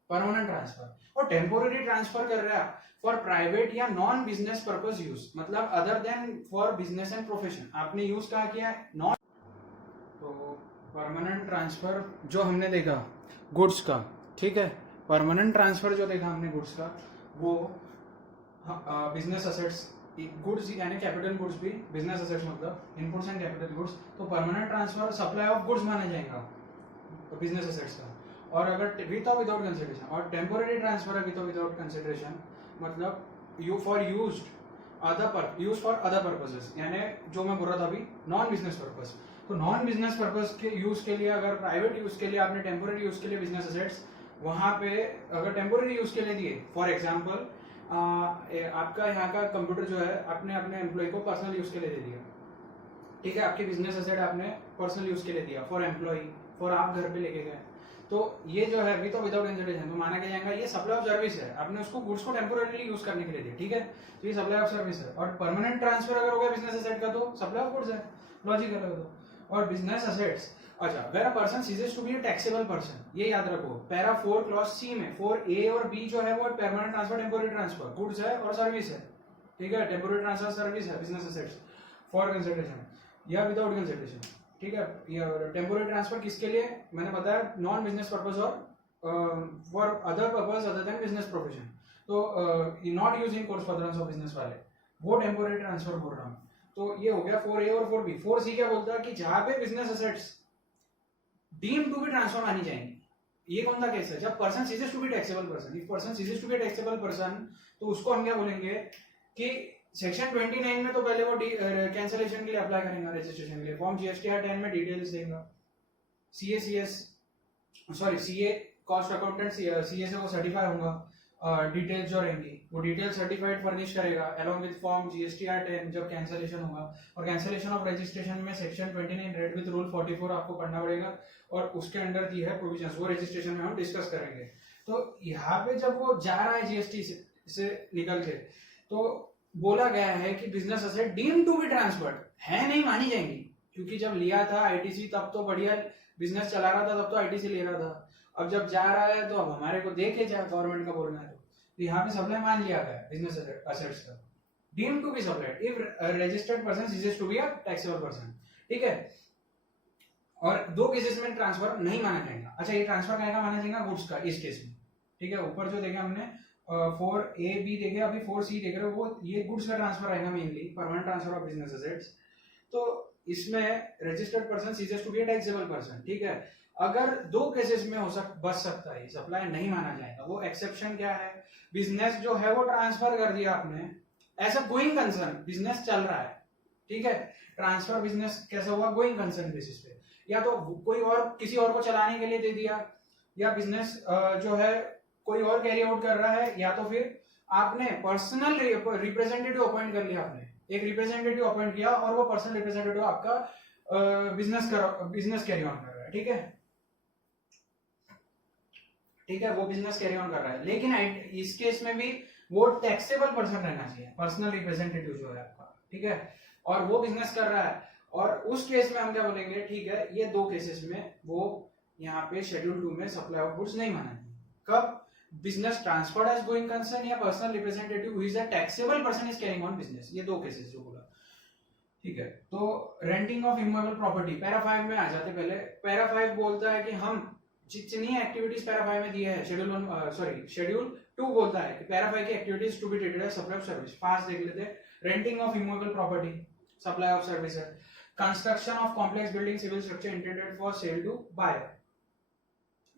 परमानेंट ट्रांसफर। और टेम्पोररी ट्रांसफर कर रहा है फॉर प्राइवेट या नॉन बिजनेस पर्पस यूज, मतलब other than for business and profession. आपने यूज कहा किया है नॉन, तो परमानेंट ट्रांसफर जो हमने देखा गुड्स का, ठीक है, परमानेंट ट्रांसफर जो देखा हमने गुड्स का, वो बिजनेस असेट्स, गुड्स यानी कैपिटल गुड्स भी बिजनेस असेट्स, मतलब इनपुट्स एंड कैपिटल गुड्स। तो permanent transfer supply of goods माना जाएगा बिजनेस असेट्स का, और अगर विद और विदाउट कंसिडरेशन। और टेम्पोररी ट्रांसफर है विद और विदाउट कंसिडरेशन, मतलब यूज फॉर अदर पर्पसेस, यानी जो मैं बोल रहा था अभी, नॉन बिजनेस पर्पस। तो नॉन बिजनेस पर्पस के यूज के लिए, अगर प्राइवेट यूज के लिए आपने टेम्पोररी यूज के लिए बिजनेस असेट्स, वहां पे अगर टेम्पोररी यूज के लिए दिए, फॉर एग्जाम्पल आपका यहाँ का कंप्यूटर जो है आपने अपने एम्प्लॉय को पर्सनल यूज के लिए दे दिया, ठीक है, आपके बिजनेस एसेट आपने पर्सनल यूज के लिए दिया, फॉर एम्प्लॉय, फॉर आप घर पे लेके गए, तो ये जो है विद और विदाउट कंसिडरेशन तो माना क्या जाएगा, ये सप्लाई ऑफ सर्विस है, आपने उसको गुड्स को टेम्पोररीली यूज करने के लिए दिया, ठीक है, तो ये सप्लाई ऑफ सर्विस है। और परमानेंट ट्रांसफर अगर हो गया बिजनेस एसेट का तो सप्लाई ऑफ गुड्स है, लॉजिकल है तो। और बिजनेस एसेट्स, अच्छा, where a person ceases to be a taxable person, ये याद रखो, पैरा 4 क्लॉज सी में 4A और B जो है वो permanent transfer, temporary transfer, goods है और सर्विस है, ठीक है, टेम्पोररी ट्रांसफर सर्विस है बिजनेस एसेट्स, फॉर कंसिडरेशन या विदाउट कंसिडरेशन, ठीक है। ये टेम्पोररी ट्रांसफर किसके लिए मैंने बताया, नॉन बिजनेस पर्पस और for other purpose other than business profession, तो not use in course furtherance of business वाले, वो टेम्पोररी ट्रांसफर बोल रहा हूँ। तो ये हो गया 4A और 4B। 4C क्या बोलता है कि जहां पे business assets deem to be transfer मानी जाएंगी। ये कौन सा केस है, जब person ceases to be taxable person, if person ceases to be taxable person, तो उसको हम क्या बोलेंगे कि सेक्शन 29 में तो पहले वो कैंसिलेशन के लिए अप्लाई करेंगे, रजिस्ट्रेशन के लिए फॉर्म GSTR 10 में डिटेल्स देगा, CA कॉस्ट अकाउंटेंट CA से वो सर्टिफाई होगा, डिटेल्स जो रहेंगी वो डिटेल सर्टिफाइड फर्निश करेगा अलोंग विद फॉर्म GSTR 10 जब कैंसिलेशन होगा। और कैंसिलेशन ऑफ रजिस्ट्रेशन में सेक्शन 29 रेड विद रूल 44 आपको पढ़ना पड़ेगा और उसके अंडर दी है प्रोविजंस, वो रजिस्ट्रेशन में हम डिस्कस करेंगे। तो यहाँ पे जब वो जा रहा है GST से निकल के, तो बोला गया है कि business asset deemed to be transferred है, नहीं मानी जाएंगी, क्योंकि जब लिया था ITC तब तो बढ़िया बिजनेस चला रहा था, तब तो ITC ले रहा था। अब जब जा रहा है तो अब हमारे को देखे जाए, गवर्नमेंट का बोलना है तो यहाँ पे सप्लाई मान लिया गया बिजनेस असेट्स का, deemed to be supplied if registered person ceases to be a taxable person, ठीक है। और दो केसेस में ट्रांसफर नहीं माना जाएगा। अच्छा, ये ट्रांसफर कहेगा माना जाएगा गुड्स का इस केस में, ठीक है। ऊपर जो देखे हमने 4A-B देखे, अभी 4C देख रहे हो, वो ये गुड्स का ट्रांसफर आएगा mainly, permanent transfer of business assets. तो इसमें registered person ceases to be a taxable person, ठीक है। अगर दो केसेस में बच सकता है, सप्लाई नहीं माना जाएगा। वो एक्सेप्शन क्या है, बिजनेस जो है वो ट्रांसफर कर दिया आपने, ऐसा गोइंग कंसर्न, बिजनेस चल रहा है, ठीक है। ट्रांसफर बिजनेस कैसे हुआ, गोइंग कंसर्न बेसिस पे, या तो कोई और किसी और को चलाने के लिए दे दिया, या बिजनेस जो है कोई और कैरी आउट कर रहा है, या तो फिर आपने पर्सनल रिप्रेजेंटेटिव अपॉइंट कर लिया, आपने एक रिप्रेजेंटेटिव अपॉइंट किया और वो पर्सनल रिप्रेजेंटेटिव आपका बिजनेस कैरी ऑन कर रहा है, ठीक है, ठीक है, वो बिजनेस कैरी ऑन कर रहा है। लेकिन इस केस में भी वो टैक्सेबल पर्सन रहना चाहिए, पर्सनल रिप्रेजेंटेटिव जो है आपका, ठीक है, और वो बिजनेस कर रहा है। और उस केस में हम क्या बोलेंगे, ठीक है, ये दो केसेस में वो यहाँ पे शेड्यूल 2 में सप्लाई ऑफ गुड्स नहीं माना जाएगा। कब, business transferred as going concern या personal representative who is a taxable person is carrying on business, ये दो केसेस जो बोला, ठीक है। तो renting of immovable property para 5 में आ जाते। पहले पैरा 5 बोलता है कि हम जितनी एक्टिविटीज पैरा 5 में दी है, शेड्यूल 2 बोलता है कि पैरा 5 की activities to be treated as supply of service. Fast देख लेते हैं। Renting of immovable property, supply of service है। Construction of complex building civil structure intended for sale to buyer,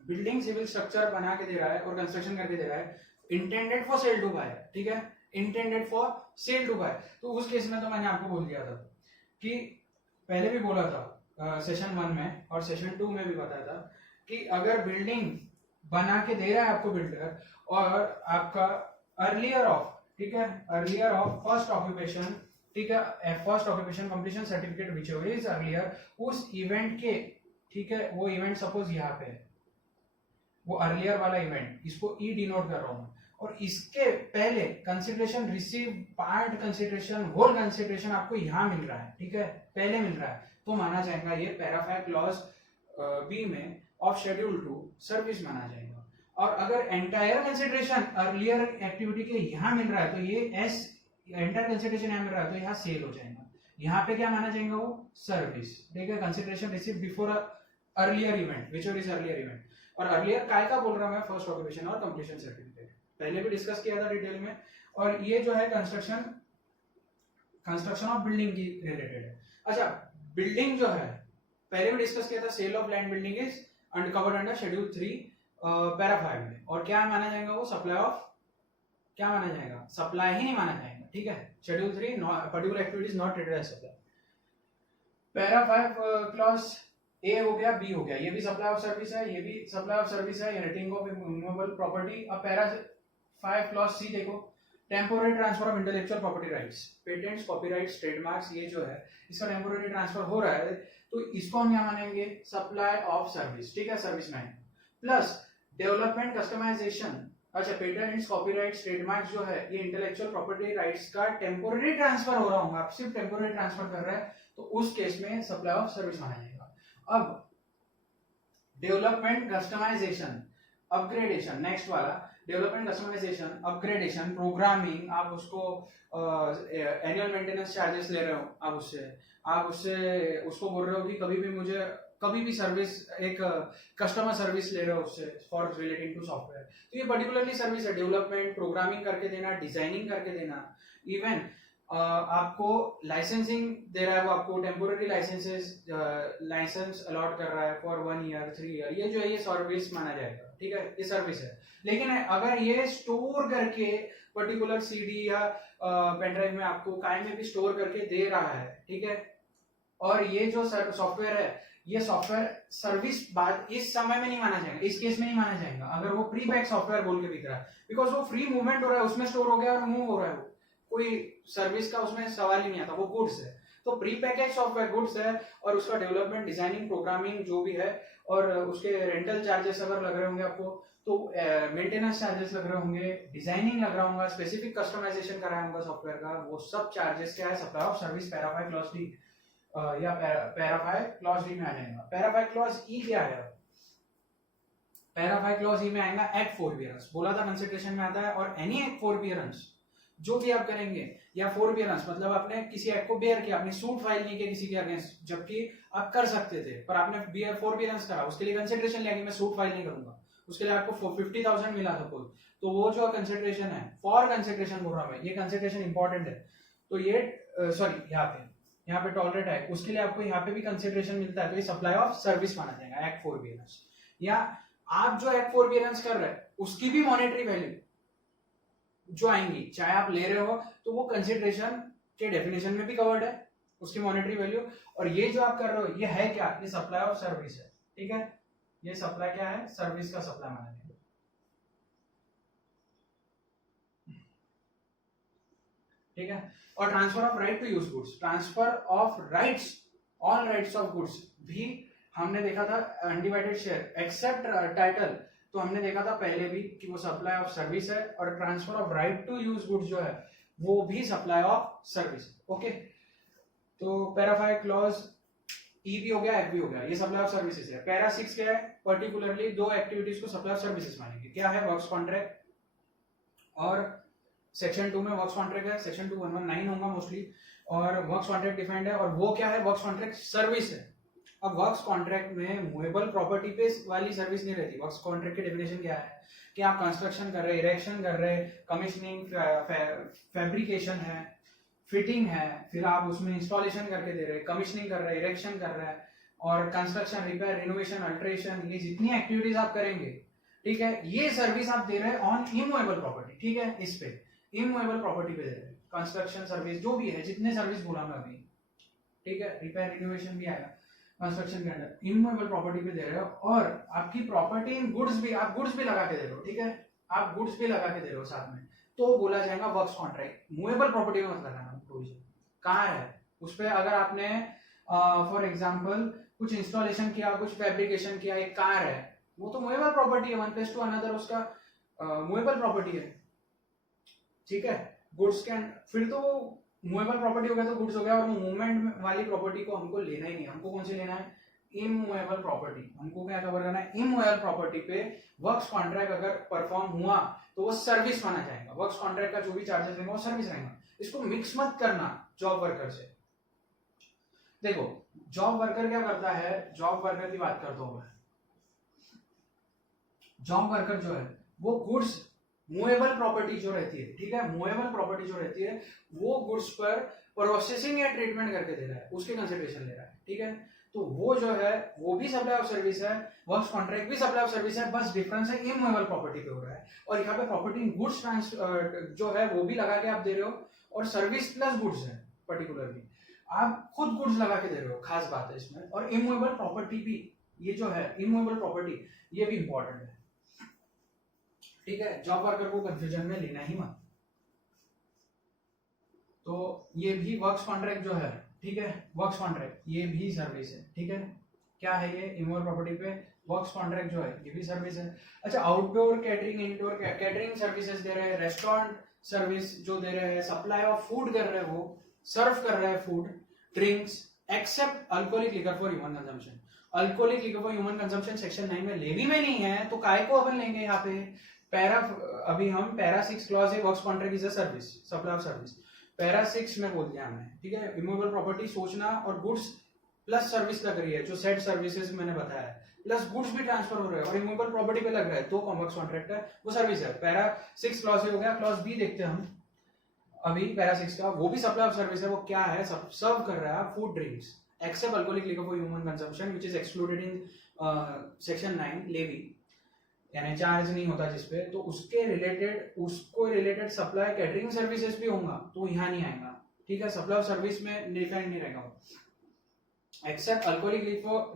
building civil structure बना के दे रहा है और कंस्ट्रक्शन करके दे रहा है, intended for sale to buyer, ठीक है, intended for sale to buyer. तो उस केस में तो मैंने आपको बोल दिया था कि पहले भी बोला था सेशन 1 में और सेशन 2 में भी बताया था कि अगर बिल्डिंग बना के दे रहा है आपको बिल्डर, और आपका अर्लियर ऑफ, ठीक है, अर्लियर ऑफ फर्स्ट ऑक्यूपेशन, ठीक है, first occupation completion certificate which is earlier, उस इवेंट के, ठीक है, वो इवेंट सपोज यहाँ पे है, वो अर्लियर वाला इवेंट, इसको ई डिनोट कर रहा हूं, और इसके पहले consideration receive, part consideration, whole consideration आपको यहां मिल रहा है, ठीक है, पहले मिल रहा है, तो माना जाएगा ये पैरा 5 क्लॉज बी में ऑफ शेड्यूल 2 सर्विस माना जाएगा। और अगर एंटायर कंसिडरेशन अर्लियर एक्टिविटी के यहां मिल रहा है तो ये एस, एंटायर कंसिडरेशन यहां मिल रहा है तो यहां सेल हो जाएगा, यहाँ पे क्या माना जाएगा, वो सर्विस, ठीक है। Consideration receive before earlier event, which is earlier event, और अर्लियर काय का बोल रहा हूं मैं, फर्स्ट ऑक्यूपेशन और कंप्लीशन सर्टिफिकेट, पहले भी डिस्कस किया था डिटेल में। और ये जो है कंस्ट्रक्शन ऑफ बिल्डिंग की रिलेटेड है। अच्छा, बिल्डिंग जो है पहले भी डिस्कस किया था, sale of land building is covered under schedule 3 para 5 में, और क्या माना जाएगा, वो सप्लाई ऑफ, क्या माना जाएगा, सप्लाई ही नहीं माना जाएगा, ठीक है। Schedule 3 particular activities not treated as supply. Para 5 clause A हो गया, बी हो गया, ये भी सप्लाई ऑफ सर्विस है, ये भी सप्लाई ऑफ सर्विस है, रेंटिंग ऑफ इमूवेबल प्रॉपर्टी। अब पैरा 5 क्लॉज सी देखो, temporary transfer of intellectual property rights, patents, copyrights, trademarks, ये जो है इसका टेम्पोररी ट्रांसफर हो रहा है, तो इसको हम क्या मानेंगे, सप्लाई ऑफ सर्विस, ठीक है, service man. Plus development, customisation, अच्छा, पेटेंट्स, कॉपीराइट्स, ट्रेडमार्क्स जो है ये इंटेलेक्चुअल प्रॉपर्टी राइट्स का टेम्पोररी ट्रांसफर हो रहा होगा, आप सिर्फ टेम्पोररी ट्रांसफर कर रहे हैं, तो उस केस में सप्लाई ऑफ सर्विस माना जाएगा। अब डेवलपमेंट, कस्टमाइजेशन, अपग्रेडेशन, नेक्स्ट वाला डेवलपमेंट, कस्टमाइजेशन, अपग्रेडेशन, प्रोग्रामिंग, आप उसको एनुअल मेंटेनेंस चार्जेस ले रहे हो, आप उससे उसको बोल रहे हो कि कभी भी सर्विस, एक कस्टमर सर्विस ले रहे हो उससे फॉर रिलेटिंग टू सॉफ्टवेयर, तो ये पर्टिकुलरली सर्विस है, डेवलपमेंट, प्रोग्रामिंग करके देना, डिजाइनिंग करके देना, इवन आपको लाइसेंसिंग दे रहा है, वो आपको टेम्पोररी लाइसेंस अलॉट कर रहा है फॉर 1 ईयर 3 ईयर, ये जो है ये सर्विस माना जाएगा, ठीक है, ये सर्विस है। लेकिन अगर ये स्टोर करके पर्टिकुलर सीडी या पेन ड्राइव में आपको कायम में भी स्टोर करके दे रहा है, ठीक है, और ये जो सॉफ्टवेयर है ये सॉफ्टवेयर सर्विस बाद इस समय में नहीं माना जाएगा, इस केस में नहीं माना जाएगा अगर वो प्री पैक सॉफ्टवेयर बोल के बिक रहा है, बिकॉज वो फ्री मूवमेंट हो रहा है, उसमें स्टोर हो गया और मूव हो रहा है, वो कोई सर्विस का उसमें सवाल ही नहीं आता, वो गुड्स है। तो प्री पैकेज सॉफ्टवेयर गुड्स है और उसका डेवलपमेंट, डिजाइनिंग, प्रोग्रामिंग जो भी है, और उसके रेंटल चार्जेस अगर लग रहे होंगे आपको, तो मेंटेनेंस चार्जेस लग रहे होंगे, डिजाइनिंग लग रहा होगा, स्पेसिफिक कस्टमाइजेशन कराया होगा सॉफ्टवेयर का, वो सब चार्जेस क्या है, supply of service para five clause D या पैराफाई क्लॉज डी में आ जाएगा। पैराफाई क्लॉज ई क्या है? पैराफाई क्लॉज ई में आएगा एक्ट फोरबियरेंस, बोला था कंसिडरेशन में आता है, और एनी एक्ट फोरबियरेंस जो भी आप करेंगे, या फोरबियरेंस मतलब आपने किसी एक्ट को बेयर किया, आपने सूट फाइल नहीं किया किसी के अगेंस्ट, जबकि आप कर सकते थे, पर आपने बियर फोरबियरेंस करा, उसके लिए कंसिडरेशन लिया कि मैं सूट फाइल नहीं करूंगा, उसके लिए आपको 50,000 मिला था कोई, तो वो जो कंसिडरेशन है, फॉर कंसिडरेशन बोल रहा हूं मैं, ये कंसिडरेशन इंपॉर्टेंट है, तो ये सॉरी यहाँ पे टॉलरेट है, उसके लिए आपको यहाँ पे भी कंसिडरेशन मिलता है, तो ये सप्लाई ऑफ सर्विस माना जाएगा एक्ट फोरबियरेंस। या आप जो एक्ट फोरबियरेंस कर रहे हैं उसकी भी मॉनेटरी वैल्यू जो आएंगी, चाहे आप ले रहे हो तो वो कंसिडरेशन के डेफिनेशन में भी कवर्ड है, उसकी मॉनेटरी वैल्यू। और ये जो आप कर रहे हो ये है क्या? ये सप्लाई ऑफ सर्विस है, ठीक है, ये सप्लाई क्या है? सर्विस का सप्लाई माना जाएगा, ठीक है। और transfer of right to use goods, transfer of rights, all rights of goods भी हमने देखा था अनडिवाइडेड शेयर एक्सेप्ट टाइटल, तो हमने देखा था पहले भी कि वो सप्लाई ऑफ सर्विस है, और transfer of right to use goods जो है वो भी सप्लाई ऑफ सर्विस, ओके। तो पैराफाई क्लॉज ई भी हो गया, एफ भी हो गया, ये सप्लाई ऑफ सर्विसेज है। पैरा 6 क्या है? पर्टिकुलरली दो एक्टिविटीज को सप्लाई ऑफ सर्विसेज मानेंगे, क्या है? वर्क्स कॉन्ट्रैक्ट, और सेक्शन 2 में वर्क्स कॉन्ट्रैक्ट है, सेक्शन 211(9) होगा मोस्टली, और वर्क्स कॉन्ट्रैक्ट डिफाइंड है, और वो क्या है? वर्क्स कॉन्ट्रैक्ट सर्विस है। अब वर्क्स कॉन्ट्रैक्ट में मूवेबल प्रॉपर्टी पे वाली सर्विस नहीं रहती। वर्क्स कॉन्ट्रैक्ट की डेफिनेशन क्या है कि आप कंस्ट्रक्शन कर रहे, इरेक्शन कर रहे, कमीशनिंग, फैब्रिकेशन है, फिटिंग है, फिर आप उसमें इंस्टॉलेशन करके दे रहे, कमीशनिंग कर रहे, इरेक्शन कर रहे हैं, और कंस्ट्रक्शन, रिपेयर, रिनोवेशन, अल्टरेशन, ये जितनी एक्टिविटीज आप करेंगे, ठीक है, ये सर्विस आप दे रहे हैं ऑन इमूवेबल प्रॉपर्टी, ठीक है, इस पे इमूवेबल प्रॉपर्टी पे दे रहे हैं, कंस्ट्रक्शन सर्विस जो भी है, जितने सर्विस बोला मैं अभी, ठीक है, रिपेयर, रिनोवेशन भी आएगा कंस्ट्रक्शन के अंदर, इमूवेबल प्रॉपर्टी पे दे रहे हो, और आपकी प्रॉपर्टी इन गुड्स भी, आप गुड्स भी लगा के दे रहे हो, ठीक है, आप गुड्स भी लगा के दे रहे हो साथ में, तो बोला जाएगा वर्क्स कॉन्ट्रैक्ट। मूवेबल प्रॉपर्टी में मत लगाना प्रोविजन, कहाँ है उस पे? अगर आपने फॉर एग्जांपल कुछ इंस्टॉलेशन किया, कुछ फैब्रिकेशन किया, एक कार है, वो तो मूवेबल प्रॉपर्टी है, वन प्लेस टू अनदर उसका मूवेबल प्रॉपर्टी है, ठीक है। गुड्स के फिर तो वो मूवेबल प्रॉपर्टी हो गया तो गुड्स हो गया, और मूवमेंट वाली प्रॉपर्टी को हमको लेना ही नहीं। हमको कौन सी लेना है? Immovable property. हमको क्या कवर करना है? इमूवेबल प्रॉपर्टी पे वर्क्स कॉन्ट्रैक्ट अगर परफॉर्म हुआ तो वो सर्विस माना जाएगा। वर्क्स कॉन्ट्रैक्ट का जो भी चार्जेस रहेंगे वो सर्विस रहेगा। इसको मिक्स मत करना जॉब वर्कर से। देखो जॉब वर्कर क्या करता है, जॉब वर्कर की बात करता हूं मैं। जॉब वर्कर जो है वो गुड्स, मूवेबल प्रॉपर्टी जो रहती है, ठीक है, मूवेबल प्रॉपर्टी जो रहती है वो गुड्स पर प्रोसेसिंग या ट्रीटमेंट करके दे रहा है, उसके कंसिडरेशन ले रहा है, ठीक है। तो वो जो है वो भी सप्लाई ऑफ सर्विस है, वर्क्स कॉन्ट्रैक्ट भी सप्लाई ऑफ सर्विस है, बस डिफरेंस है इमूवेबल प्रॉपर्टी पे हो रहा है। और यहाँ पे प्रॉपर्टी इन गुड्स जो है वो भी लगा के आप दे रहे हो, और सर्विस प्लस गुड्स है, पर्टिकुलरली आप खुद गुड्स लगा के दे रहे हो, खास बात है इसमें। और इमूवेबल प्रॉपर्टी भी, ये जो है इमूवेबल प्रॉपर्टी, ये भी इंपॉर्टेंट है, ठीक है। जॉब वर्कर को कंफ्यूजन में लेना ही मत। तो ये भी वर्क्स कॉन्ट्रैक्ट जो है, ठीक है, वर्क्स कॉन्ट्रैक्ट ये भी सर्विस है, ठीक है। क्या है ये? इमूवेबल प्रॉपर्टी पे वर्क्स कॉन्ट्रैक्ट जो है ये भी सर्विस है। अच्छा, outdoor catering, indoor catering services दे रहे हैं, रेस्टोरेंट सर्विस जो दे रहे हैं, सप्लाई ऑफ फूड कर रहे हैं, वो सर्व कर रहे हैं food, drinks, except alcoholic liquor for human consumption. Alcoholic liquor for human consumption section 9 में लेवी में नहीं है, तो काय को अपन लेंगे यहाँ पे? पैरा, अभी हम पैरा 6 क्लॉज है, works contract is a service, supply of service, para 6 में बोल दिया हमने, ठीक है। इमूवेबल प्रॉपर्टी सोचना, और गुड्स प्लस सर्विस लग रही है, जो सेट सर्विसेज मैंने बताया, प्लस गुड्स भी ट्रांसफर हो रहे हैं और इमूवेबल प्रॉपर्टी पे लग रहा है, तो वर्क्स कॉन्ट्रैक्ट है, वो सर्विस है। पैरा 6 क्लॉज हो गया। क्लॉज बी देखते हैं हम अभी, पैरा 6 का, वो भी सप्लाई ऑफ सर्विस है। वो क्या है? सर्व कर रहा है food drinks except alcoholic liquor for human consumption which is excluded in section 9 levy, यानी चार्ज नहीं होता जिसपे, तो उसके रिलेटेड सप्लाई कैटरिंग सर्विसेज भी होगा, तो यहाँ नहीं आएगा, ठीक है। सप्लाई ऑफ सर्विस में डिफाइंड नहीं रहेगा। Except alcoholic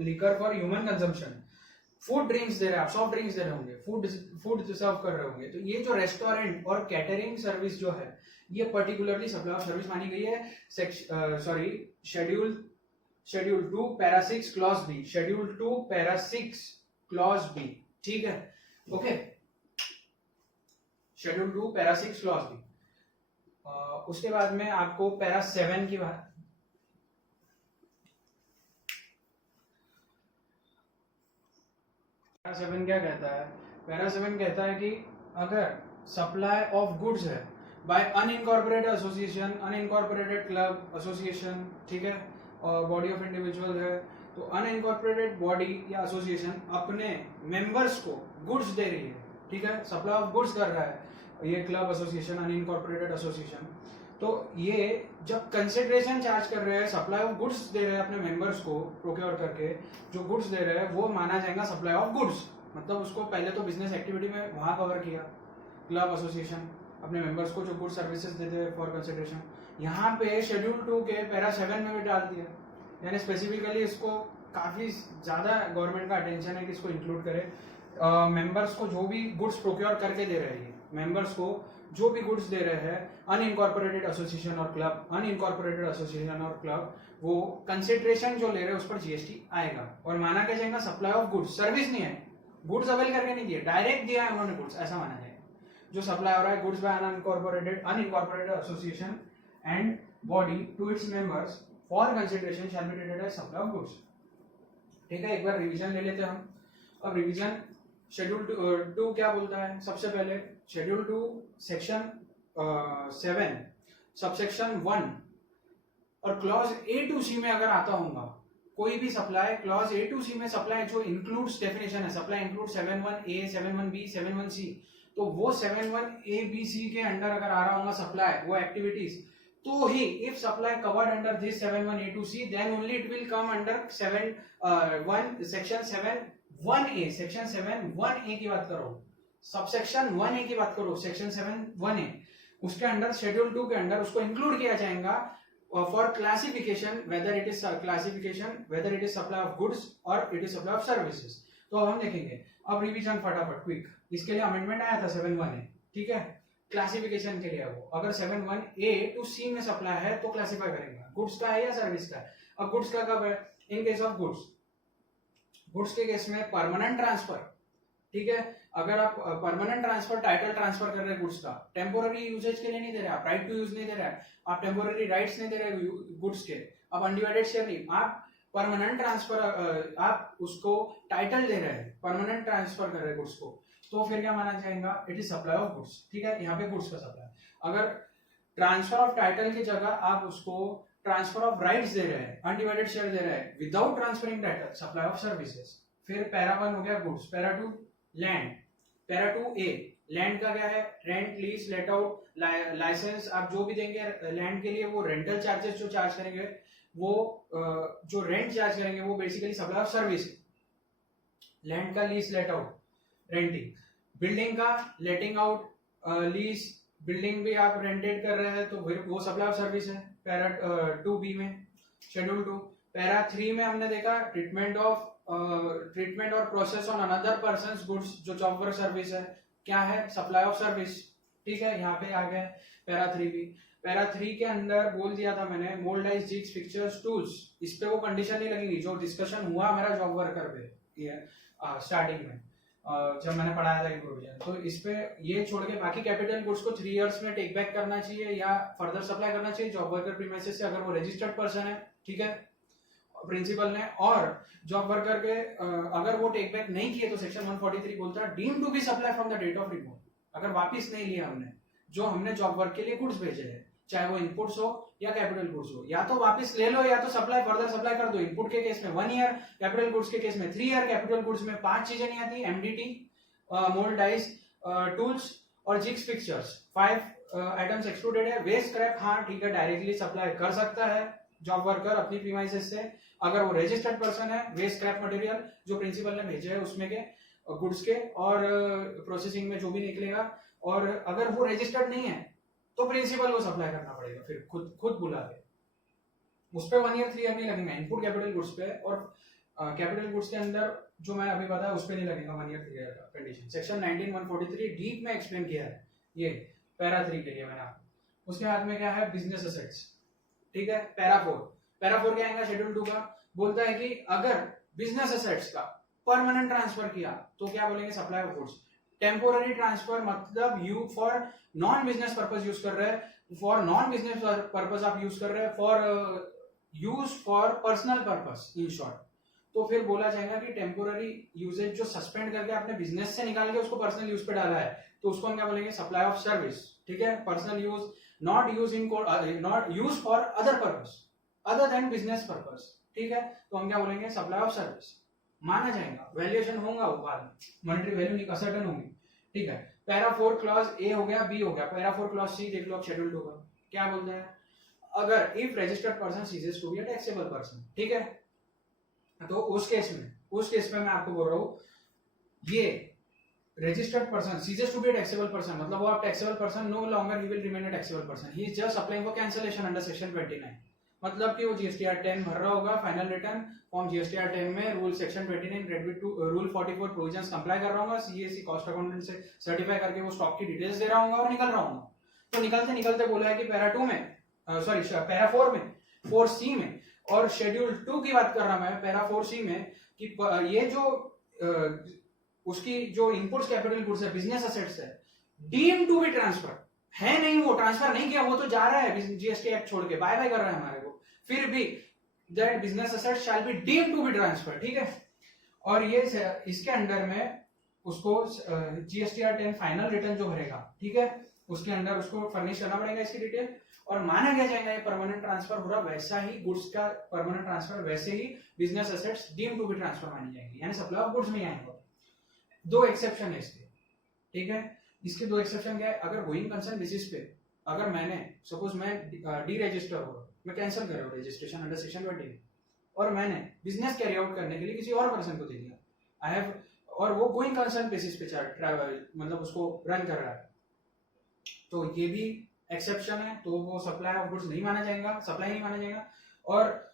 liquor for human consumption. Food drinks दे रहे हैं, आप सॉफ्ट ड्रिंक्स दे रहे होंगे, फूड सर्व कर रहे होंगे, तो ये जो रेस्टोरेंट और कैटरिंग सर्विस जो है ये पर्टिकुलरली सप्लाई ऑफ सर्विस मानी गई है schedule 2 para 6 clause B, schedule 2 para 6 clause B, ठीक है, okay, schedule 2 para 6 clause B. उसके बाद में आपको पैरा 7 की बात, पैरा 7 क्या कहता है? पैरा 7 कहता है कि अगर सप्लाई ऑफ गुड्स है by unincorporated association, unincorporated club association, ठीक है, और बॉडी ऑफ इंडिविजुअल है, तो अनइनकॉर्पोरेटेड बॉडी या एसोसिएशन अपने मेंबर्स को गुड्स दे रही है, ठीक है, सप्लाई ऑफ गुड्स कर रहा है ये क्लब एसोसिएशन, अनइनकॉर्पोरेटेड एसोसिएशन, तो ये जब कंसिडरेशन चार्ज कर रहे हैं, सप्लाई ऑफ गुड्स दे रहे हैं अपने मेंबर्स को प्रोक्योर करके, जो गुड्स दे रहे हैं वो माना जाएगा सप्लाई ऑफ गुड्स, मतलब उसको पहले तो बिजनेस एक्टिविटी में वहां कवर किया क्लब एसोसिएशन अपने मेंबर्स को जो गुड सर्विसेज देते हैं फॉर कंसिडरेशन, यहाँ पे शेड्यूल 2 के पैरा 7 में भी डाल दिया, यानी स्पेसिफिकली इसको काफी ज्यादा गवर्नमेंट का अटेंशन है कि इसको इंक्लूड करे, मेंबर्स को जो भी गुड्स प्रोक्योर करके दे रहे हैं, मेंबर्स को जो भी गुड्स दे रहे हैं अनइनकॉर्पोरेटेड एसोसिएशन और क्लब, अनइनकॉर्पोरेटेड एसोसिएशन और क्लब, वो कंसिडरेशन जो ले रहे हैं उस पर जीएसटी आएगा और माना क्या जाएगा सप्लाई ऑफ गुड्स, सर्विस नहीं है, गुड्स अवेल करके नहीं दिए, डायरेक्ट दिया है उन्होंने गुड्स, ऐसा माना जाएगा। जो सप्लाई हो रहा है goods by unincorporated association and body to its members for consideration shall be treated as supply of goods, ठीक है। एक बार रिवीजन ले लेते हैं हम। अब रिवीजन शेड्यूल 2 क्या बोलता है? सबसे पहले शेड्यूल 2 सेक्शन 7 सबसेक्शन 1 और क्लॉज A to C में अगर आता होगा कोई भी supply, clause A to C में सप्लाई जो इंक्लूड्स डेफिनेशन है, supply include 7(1)(a), 7(1)(b), 7(1)(c), तो वो 7(1)(a)(b)(c) के अंडर अगर आ रहा होगा सप्लाई, वो एक्टिविटीज, तो ही if supply covered under this 7(1)(a to c then only it will come under section 7(1)(a), section 7(1)(a) की बात करो, सबसेक्शन 1(a) की बात करो, सेक्शन 7(1)(a), उसके अंडर शेड्यूल 2 के अंडर उसको इंक्लूड किया जाएगा for classification whether it is supply of goods और it is supply of services. तो अब हम देखेंगे, अब रिवीजन फटाफट क्विक, इसके लिए अमेंडमेंट आया था 7(1)(a), ठीक है, क्लासिफिकेशन के लिए वो अगर 7(1)(a to c में सप्लाई है तो क्लासिफाई करेंगे गुड्स का है या सर्विस का है। अब गुड्स का कब है? इन केस ऑफ गुड्स के केस में परमानेंट ट्रांसफर, ठीक है, अगर आप परमानेंट ट्रांसफर, टाइटल ट्रांसफर कर रहे हैं गुड्स का, टेम्पोररी यूजेज के लिए नहीं दे रहे, आप राइट टू यूज नहीं दे रहे, आप टेम्पोररी राइट्स नहीं दे रहे गुड्स के, आप अनडिवाइडेड शेयर नहीं, आप परमानेंट ट्रांसफर, आप उसको टाइटल दे रहे हैं, परमानेंट ट्रांसफर कर रहे हैं गुड्स को, तो फिर क्या माना जाएगा? It is supply of goods, ठीक है, यहाँ पे गुड्स का सप्लाई। अगर ट्रांसफर ऑफ टाइटल की जगह आप उसको ट्रांसफर ऑफ राइट्स दे रहे हैं, अनडिवाइडेड शेयर दे रहे हैं without transferring title, supply of services. फिर पैरा 1 हो गया goods, para 2 land, para 2(a) land का क्या है? Rent, lease, let out, licence, आप जो भी देंगे लैंड के लिए वो रेंटल चार्जेस जो चार्ज करेंगे, वो जो रेंट चार्ज करेंगे वो basically supply of service, land का lease, let out, renting, building का लेटिंग आउट, लीज, बिल्डिंग भी आप रेंटेड कर रहे हैं तो फिर वो सप्लाई ऑफ सर्विस है पैरा 2(b) में, शेड्यूल 2। पैरा 3 में हमने देखा ट्रीटमेंट और process on another persons goods, जो जॉब वर्क सर्विस है, क्या है? सप्लाई ऑफ सर्विस, ठीक है, यहाँ पे आ गया पैरा 3(b). पैरा 3 के अंदर बोल दिया था मैंने मोल्डाइज, जिग्स, फिक्चर्स, टूल्स, इस पे वो कंडीशन नहीं लगेगी जो डिस्कशन हुआ हमारा जॉब वर्कर पे स्टार्टिंग में जब मैंने पढ़ाया था प्रोविजन, तो इस पे ये छोड़ के बाकी कैपिटल गुड्स को 3 इयर्स में टेक बैक करना चाहिए या फर्दर सप्लाई करना चाहिए जॉब वर्कर प्रीमाइसेस से, अगर वो रजिस्टर्ड पर्सन है, ठीक है, प्रिंसिपल ने, और जॉब वर्कर के अगर वो टेक बैक नहीं किए तो सेक्शन 143 बोलता है deem to be supply from the date of removal, अगर वापिस नहीं लिया हमने जो हमने जॉब वर्क के लिए गुड्स भेजे हैं, चाहे वो इनपुट्स हो या कैपिटल गुड्स हो, या तो वापस ले लो या तो सप्लाई फर्दर सप्लाई कर दो। इनपुट के केस में 1 ईयर, कैपिटल गुड्स के केस में 3 ईयर। कैपिटल गुड्स में 5 चीजें नहीं आती, एमडीटी, मोल्ड डाइस, टूल्स और जिग्स फिक्चर्स, 5 आइटम्स एक्सक्लूडेड है। वेस्ट स्क्रैप, हाँ ठीक है, डायरेक्टली सप्लाई कर सकता है जॉब वर्कर अपनी प्रीमाइसेस से, अगर वो रजिस्टर्ड पर्सन है। वेस्ट स्क्रैप मटेरियल जो प्रिंसिपल ने भेजे है उसमें के गुड्स के और प्रोसेसिंग में जो भी निकलेगा, और अगर वो रजिस्टर्ड नहीं है तो प्रिंसिपल को सप्लाई करना पड़ेगा, फिर खुद बुला के, उस पर 1 ईयर 3 ईयर नहीं लगेगा, इनपुट कैपिटल गुड्स पे, और कैपिटल गुड्स के अंदर जो मैं अभी बताया उस पर नहीं लगेगा 1 ईयर 3 ईयर का कंडीशन। सेक्शन 19(1)43 डीप में एक्सप्लेन किया है ये पैरा 3 के लिए मैंने आपको। उसके बाद में क्या है, बिजनेस एसेट्स, ठीक है। पैरा 4 क्या आएगा शेड्यूल 2 का, बोलता है कि अगर बिजनेस एसेट्स का परमानेंट ट्रांसफर किया तो क्या बोलेंगे, supply of goods. Temporary transfer मतलब you for non business purpose use कर रहे हैं, फॉर नॉन बिजनेस पर्पज आप यूज कर रहे हैं, for use for personal purpose in short, तो फिर बोला जाएगा कि टेम्पोररी यूजेज जो सस्पेंड करके आपने बिजनेस से निकाल के उसको पर्सनल यूज पे डाला है, तो उसको हम क्या बोलेंगे, सप्लाई ऑफ सर्विस, ठीक है। Personal use, not use in not use for other purpose other than business purpose, ठीक है, तो हम क्या बोलेंगे, सप्लाई ऑफ सर्विस, माना जाएगा। वैल्यूएशन होगा वो बाद में, मॉनेटरी वैल्यू नहीं असर्टेन होंगी, ठीक है। पैरा 4 क्लॉज ए हो गया, बी हो गया। पैरा 4 क्लॉज सी देख लो आप शेड्यूल 2 का, क्या बोलते हैं, अगर if registered person ceases to be a taxable person, ठीक है, तो उस केस में मैं आपको बोल रहा हूं ये registered person ceases to be a taxable person, मतलब वो आप taxable person, no longer he will remain a taxable person, he is just applying for cancellation under section 29, मतलब कि वो जीएसटीआर 10 भर रहा होगा, फाइनल रिटर्न फॉर्म जीएसटीआर 10 में rule section 29 read to rule 44 provisions comply कर रहा होगा, सीएसी कॉस्ट अकाउंटेंट से सर्टिफाई करके वो स्टॉक की डिटेल्स दे रहा होगा और निकल रहा होगा। तो निकलते निकलते बोला है कि पैरा 2 में सॉरी पैरा 4 में 4C में, और शेड्यूल 2 की बात कर रहा मैं पैरा 4C में, कि ये जो उसकी जो इनपुट्स कैपिटल गुड्स है, बिजनेस एसेट्स है, डीम टू बी ट्रांसफर है नहीं, वो ट्रांसफर नहीं किया, वो तो जा रहा है जीएसटी एक्ट छोड़ के, बाय बाय कर रहा है हमारे को, फिर भी that business assets shall be deem to be transfer, ठीक है। और ये इसके अंडर में उसको जीएसटीआर 10 फाइनल रिटर्न जो भरेगा, ठीक है, उसके अंदर उसको फर्निश करना पड़ेगा इसकी डिटेल, और माना क्या जाएगा ये परमानेंट ट्रांसफर हो रहा, वैसा ही गुड्स का परमानेंट ट्रांसफर, वैसे ही business assets deem to be transfer मानी जाएगी, यानी सप्लाई ऑफ गुड्स में आएगा। 2 एक्सेप्शन है इसके, ठीक है। इसके 2 एक्सेप्शन क्या है, अगर गोइंग कंसर्न बेसिस पे, अगर मैंने सपोज मैं डी रजिस्टर हो, मैं कैंसिल कर रहा हूँ रजिस्ट्रेशन अंडर सेक्शन 20, और मैंने बिजनेस कैरी आउट करने के लिए किसी और पर्सन को दे दिया, आई हैव, और वो गोइंग कंसर्न बेसिस पे मतलब उसको रन कर रहा है, तो ये भी एक्सेप्शन है, तो वो सप्लाई ऑफ गुड्स नहीं माना जाएगा, सप्लाई नहीं माना जाएगा। और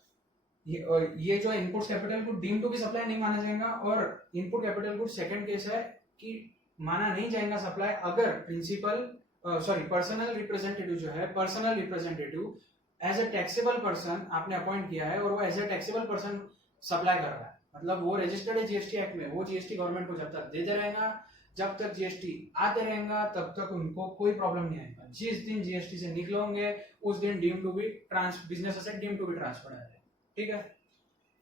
ये जो input capital good deem to भी सप्लाई नहीं माना जाएगा, और input capital good second case है कि माना नहीं जाएगा सप्लाई अगर प्रिंसिपल पर्सनल रिप्रेजेंटेटिव जो है, personal representative as a taxable person आपने अपॉइंट किया है, और वो as a taxable person supply कर रहा है, मतलब वो रजिस्टर्ड है जीएसटी एक्ट में, वो जीएसटी गवर्नमेंट को जब तक देते रहेगा, जब तक जीएसटी आते रहेगा, तब तक उनको कोई प्रॉब्लम नहीं आएगा। जिस दिन जीएसटी से निकलोगे उस दिन deem to be business asset deem to be transfer है, ठीक है,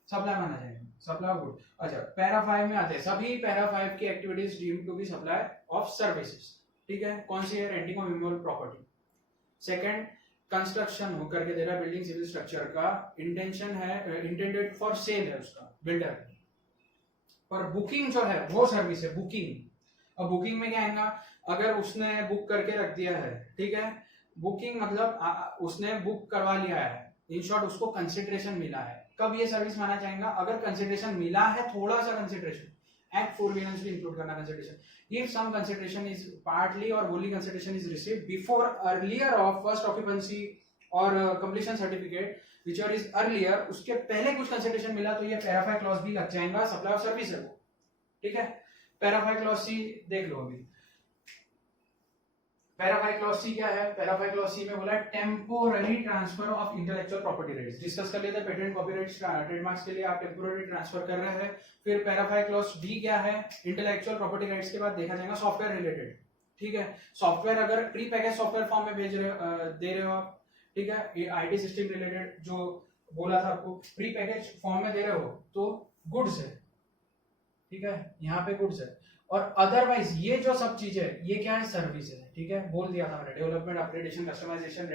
सप्लाई माना जाएगा, सप्लाई ऑफ गुड। अच्छा, पैरा 5 में आते हैं सभी पैरा 5 की activities deem to be supply of services, ठीक है। कौन सी है, renting of immovable property. Second, construction हो करके दे रहा है बिल्डिंग सिविल स्ट्रक्चर का, इंटेंशन है, इंटेंडेड फॉर सेल है उसका बिल्डर, और बुकिंग जो है वो सर्विस है, बुकिंग। अब बुकिंग में क्या आएगा, अगर उसने बुक करके रख दिया है, ठीक है, बुकिंग मतलब उसने बुक करवा लिया है, इन शॉर्ट उसको कंसिडरेशन मिला है, कब ये सर्विस माना जाएगा, अगर कंसिडरेशन मिला है, थोड़ा सा कंसिडरेशन, एक्ट फोरबियनेंस भी इंक्लूड करना consideration, if some consideration is partly और wholly consideration is received before earlier of first occupancy और completion certificate which are is earlier, उसके पहले कुछ कंसिडरेशन मिला, तो ये पैरा 5 क्लॉज भी लग जाएगा, सप्लाई ऑफ सर्विस है वो, ठीक है। पैरा 5 क्लॉज सी देख लो अभी, पैरा 5 क्लॉज सी क्या है, पैरा 5 क्लॉज सी में बोला है temporary transfer of intellectual property rights, discuss कर लिया था, पेटेंट कॉपीराइट्स ट्रेडमार्क्स के लिए आप टेम्पोररी ट्रांसफर कर रहे हैं। फिर पैरा 5 क्लॉज डी क्या है, इंटेलेक्चुअल प्रॉपर्टी राइट्स के बाद देखा जाएगा सॉफ्टवेयर रिलेटेड, ठीक है। सॉफ्टवेयर अगर प्री पैकेज सॉफ्टवेयर फॉर्म में भेज रहे दे रहे हो आप, ठीक है, आईटी सिस्टम रिलेटेड जो बोला था आपको, प्री पैकेज फॉर्म में दे रहे हो तो गुड्स है, ठीक है, यहाँ पे गुड्स है, और अदरवाइज ये जो सब चीजें है ये क्या है, सर्विस है, ठीक है, बोल दिया था मैंने, development, upgradation, customisation,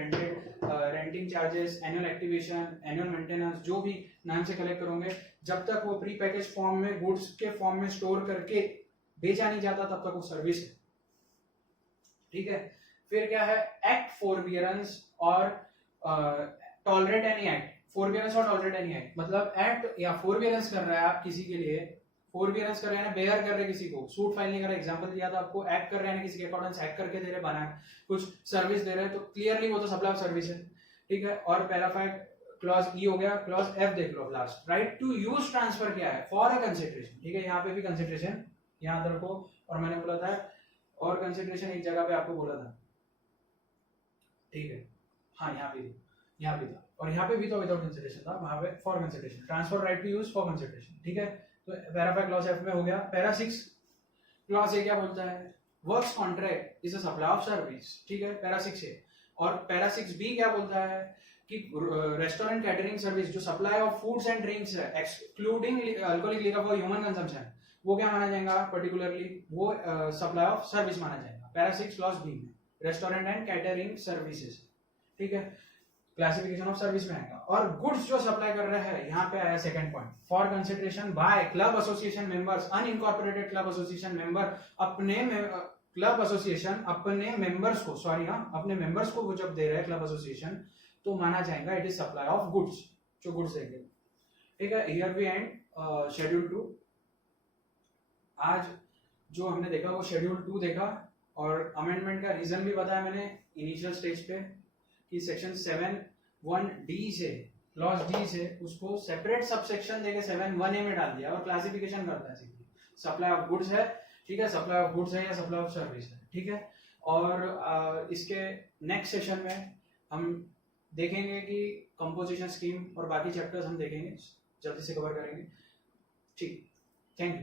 renting charges, annual activation, annual maintenance, जो भी नाम से कलेक्ट करोगे, जब तक वो प्री पैकेज फॉर्म में गुड्स के फॉर्म में स्टोर करके बेचा नहीं जाता तब तक वो सर्विस है, ठीक है। फिर क्या है, एक्ट फोरबियरेंस और टॉलरेट एनी एक्ट, फोरबियरेंस और टॉलरेट एनी एक्ट, मतलब एक्ट या फोरबियरेंस कर रहा है आप किसी के लिए, फोरबियरेंस कर रहे हैं, बेयर कर रहे किसी को, सूट फाइल नहीं कर रहे, एग्जांपल दिया था आपको, एक्ट कर रहे हैं किसी के अकॉर्डिंग, एक्ट करके दे रहे, बना कुछ सर्विस दे रहे हैं, तो क्लियरली वो तो सप्लाई ऑफ सर्विस है, ठीक है। और पैरा 5 क्लॉज ई हो गया, क्लॉज एफ देख लो last, right to use transfer क्या है, फॉर अ कंसिडरेशन, ठीक है, यहाँ पे भी कंसिडरेशन याद रखो, और मैंने बोला था और कंसिडरेशन एक जगह पे आपको बोला था, ठीक है, हाँ यहाँ भी था, और यहाँ पे भी तो विदाउट कंसिडरेशन था, वहां पे for consideration, transfer right to use for consideration, ठीक है। तो पैरा 5 क्लॉज एफ में हो गया। पैरा 6 क्लॉज ए क्या बोलता है, works contract is a supply of service, ठीक है, पैरा 6 ए। और पैरा 6 बी क्या बोलता है कि रेस्टोरेंट कैटरिंग सर्विस जो supply of foods and drinks है excluding alcoholic liquor for human consumption, वो क्या माना जाएगा, पर्टिकुलरली वो सप्लाई ऑफ सर्विस माना जाएगा पैरा 6 क्लॉज बी में, रेस्टोरेंट एंड कैटरिंग सर्विसेज, ठीक है, क्लासिफिकेशन ऑफ सर्विस में आएगा। और गुड्स जो सप्लाई कर रहा है, यहाँ पे आया second point, for consideration by club association members, unincorporated club association member अपने क्लब एसोसिएशन अपने मेंबर्स को, सॉरी हाँ, अपने मेंबर्स को वो जब दे रहा है क्लब एसोसिएशन, तो माना जाएगा it is supply of goods, जो गुड्स देंगे, ठीक है। Here we end schedule 2। आज जो हमने देखा वो शेड्यूल 2 देखा, और अमेंडमेंट का रीजन भी बताया मैंने इनिशियल स्टेज पे कि सेक्शन 7(1)(d) से क्लॉज डी से उसको सेपरेट सबसेक्शन देके 7(1)(a) में डाल दिया और क्लासिफिकेशन करता है, सप्लाई ऑफ गुड्स है, ठीक है, सप्लाई ऑफ गुड्स है या सप्लाई ऑफ सर्विस है, ठीक है। और इसके नेक्स्ट सेशन में हम देखेंगे कि कंपोजिशन स्कीम और बाकी चैप्टर्स हम देखेंगे, जल्दी से कवर करेंगे, ठीक, थैंक यू।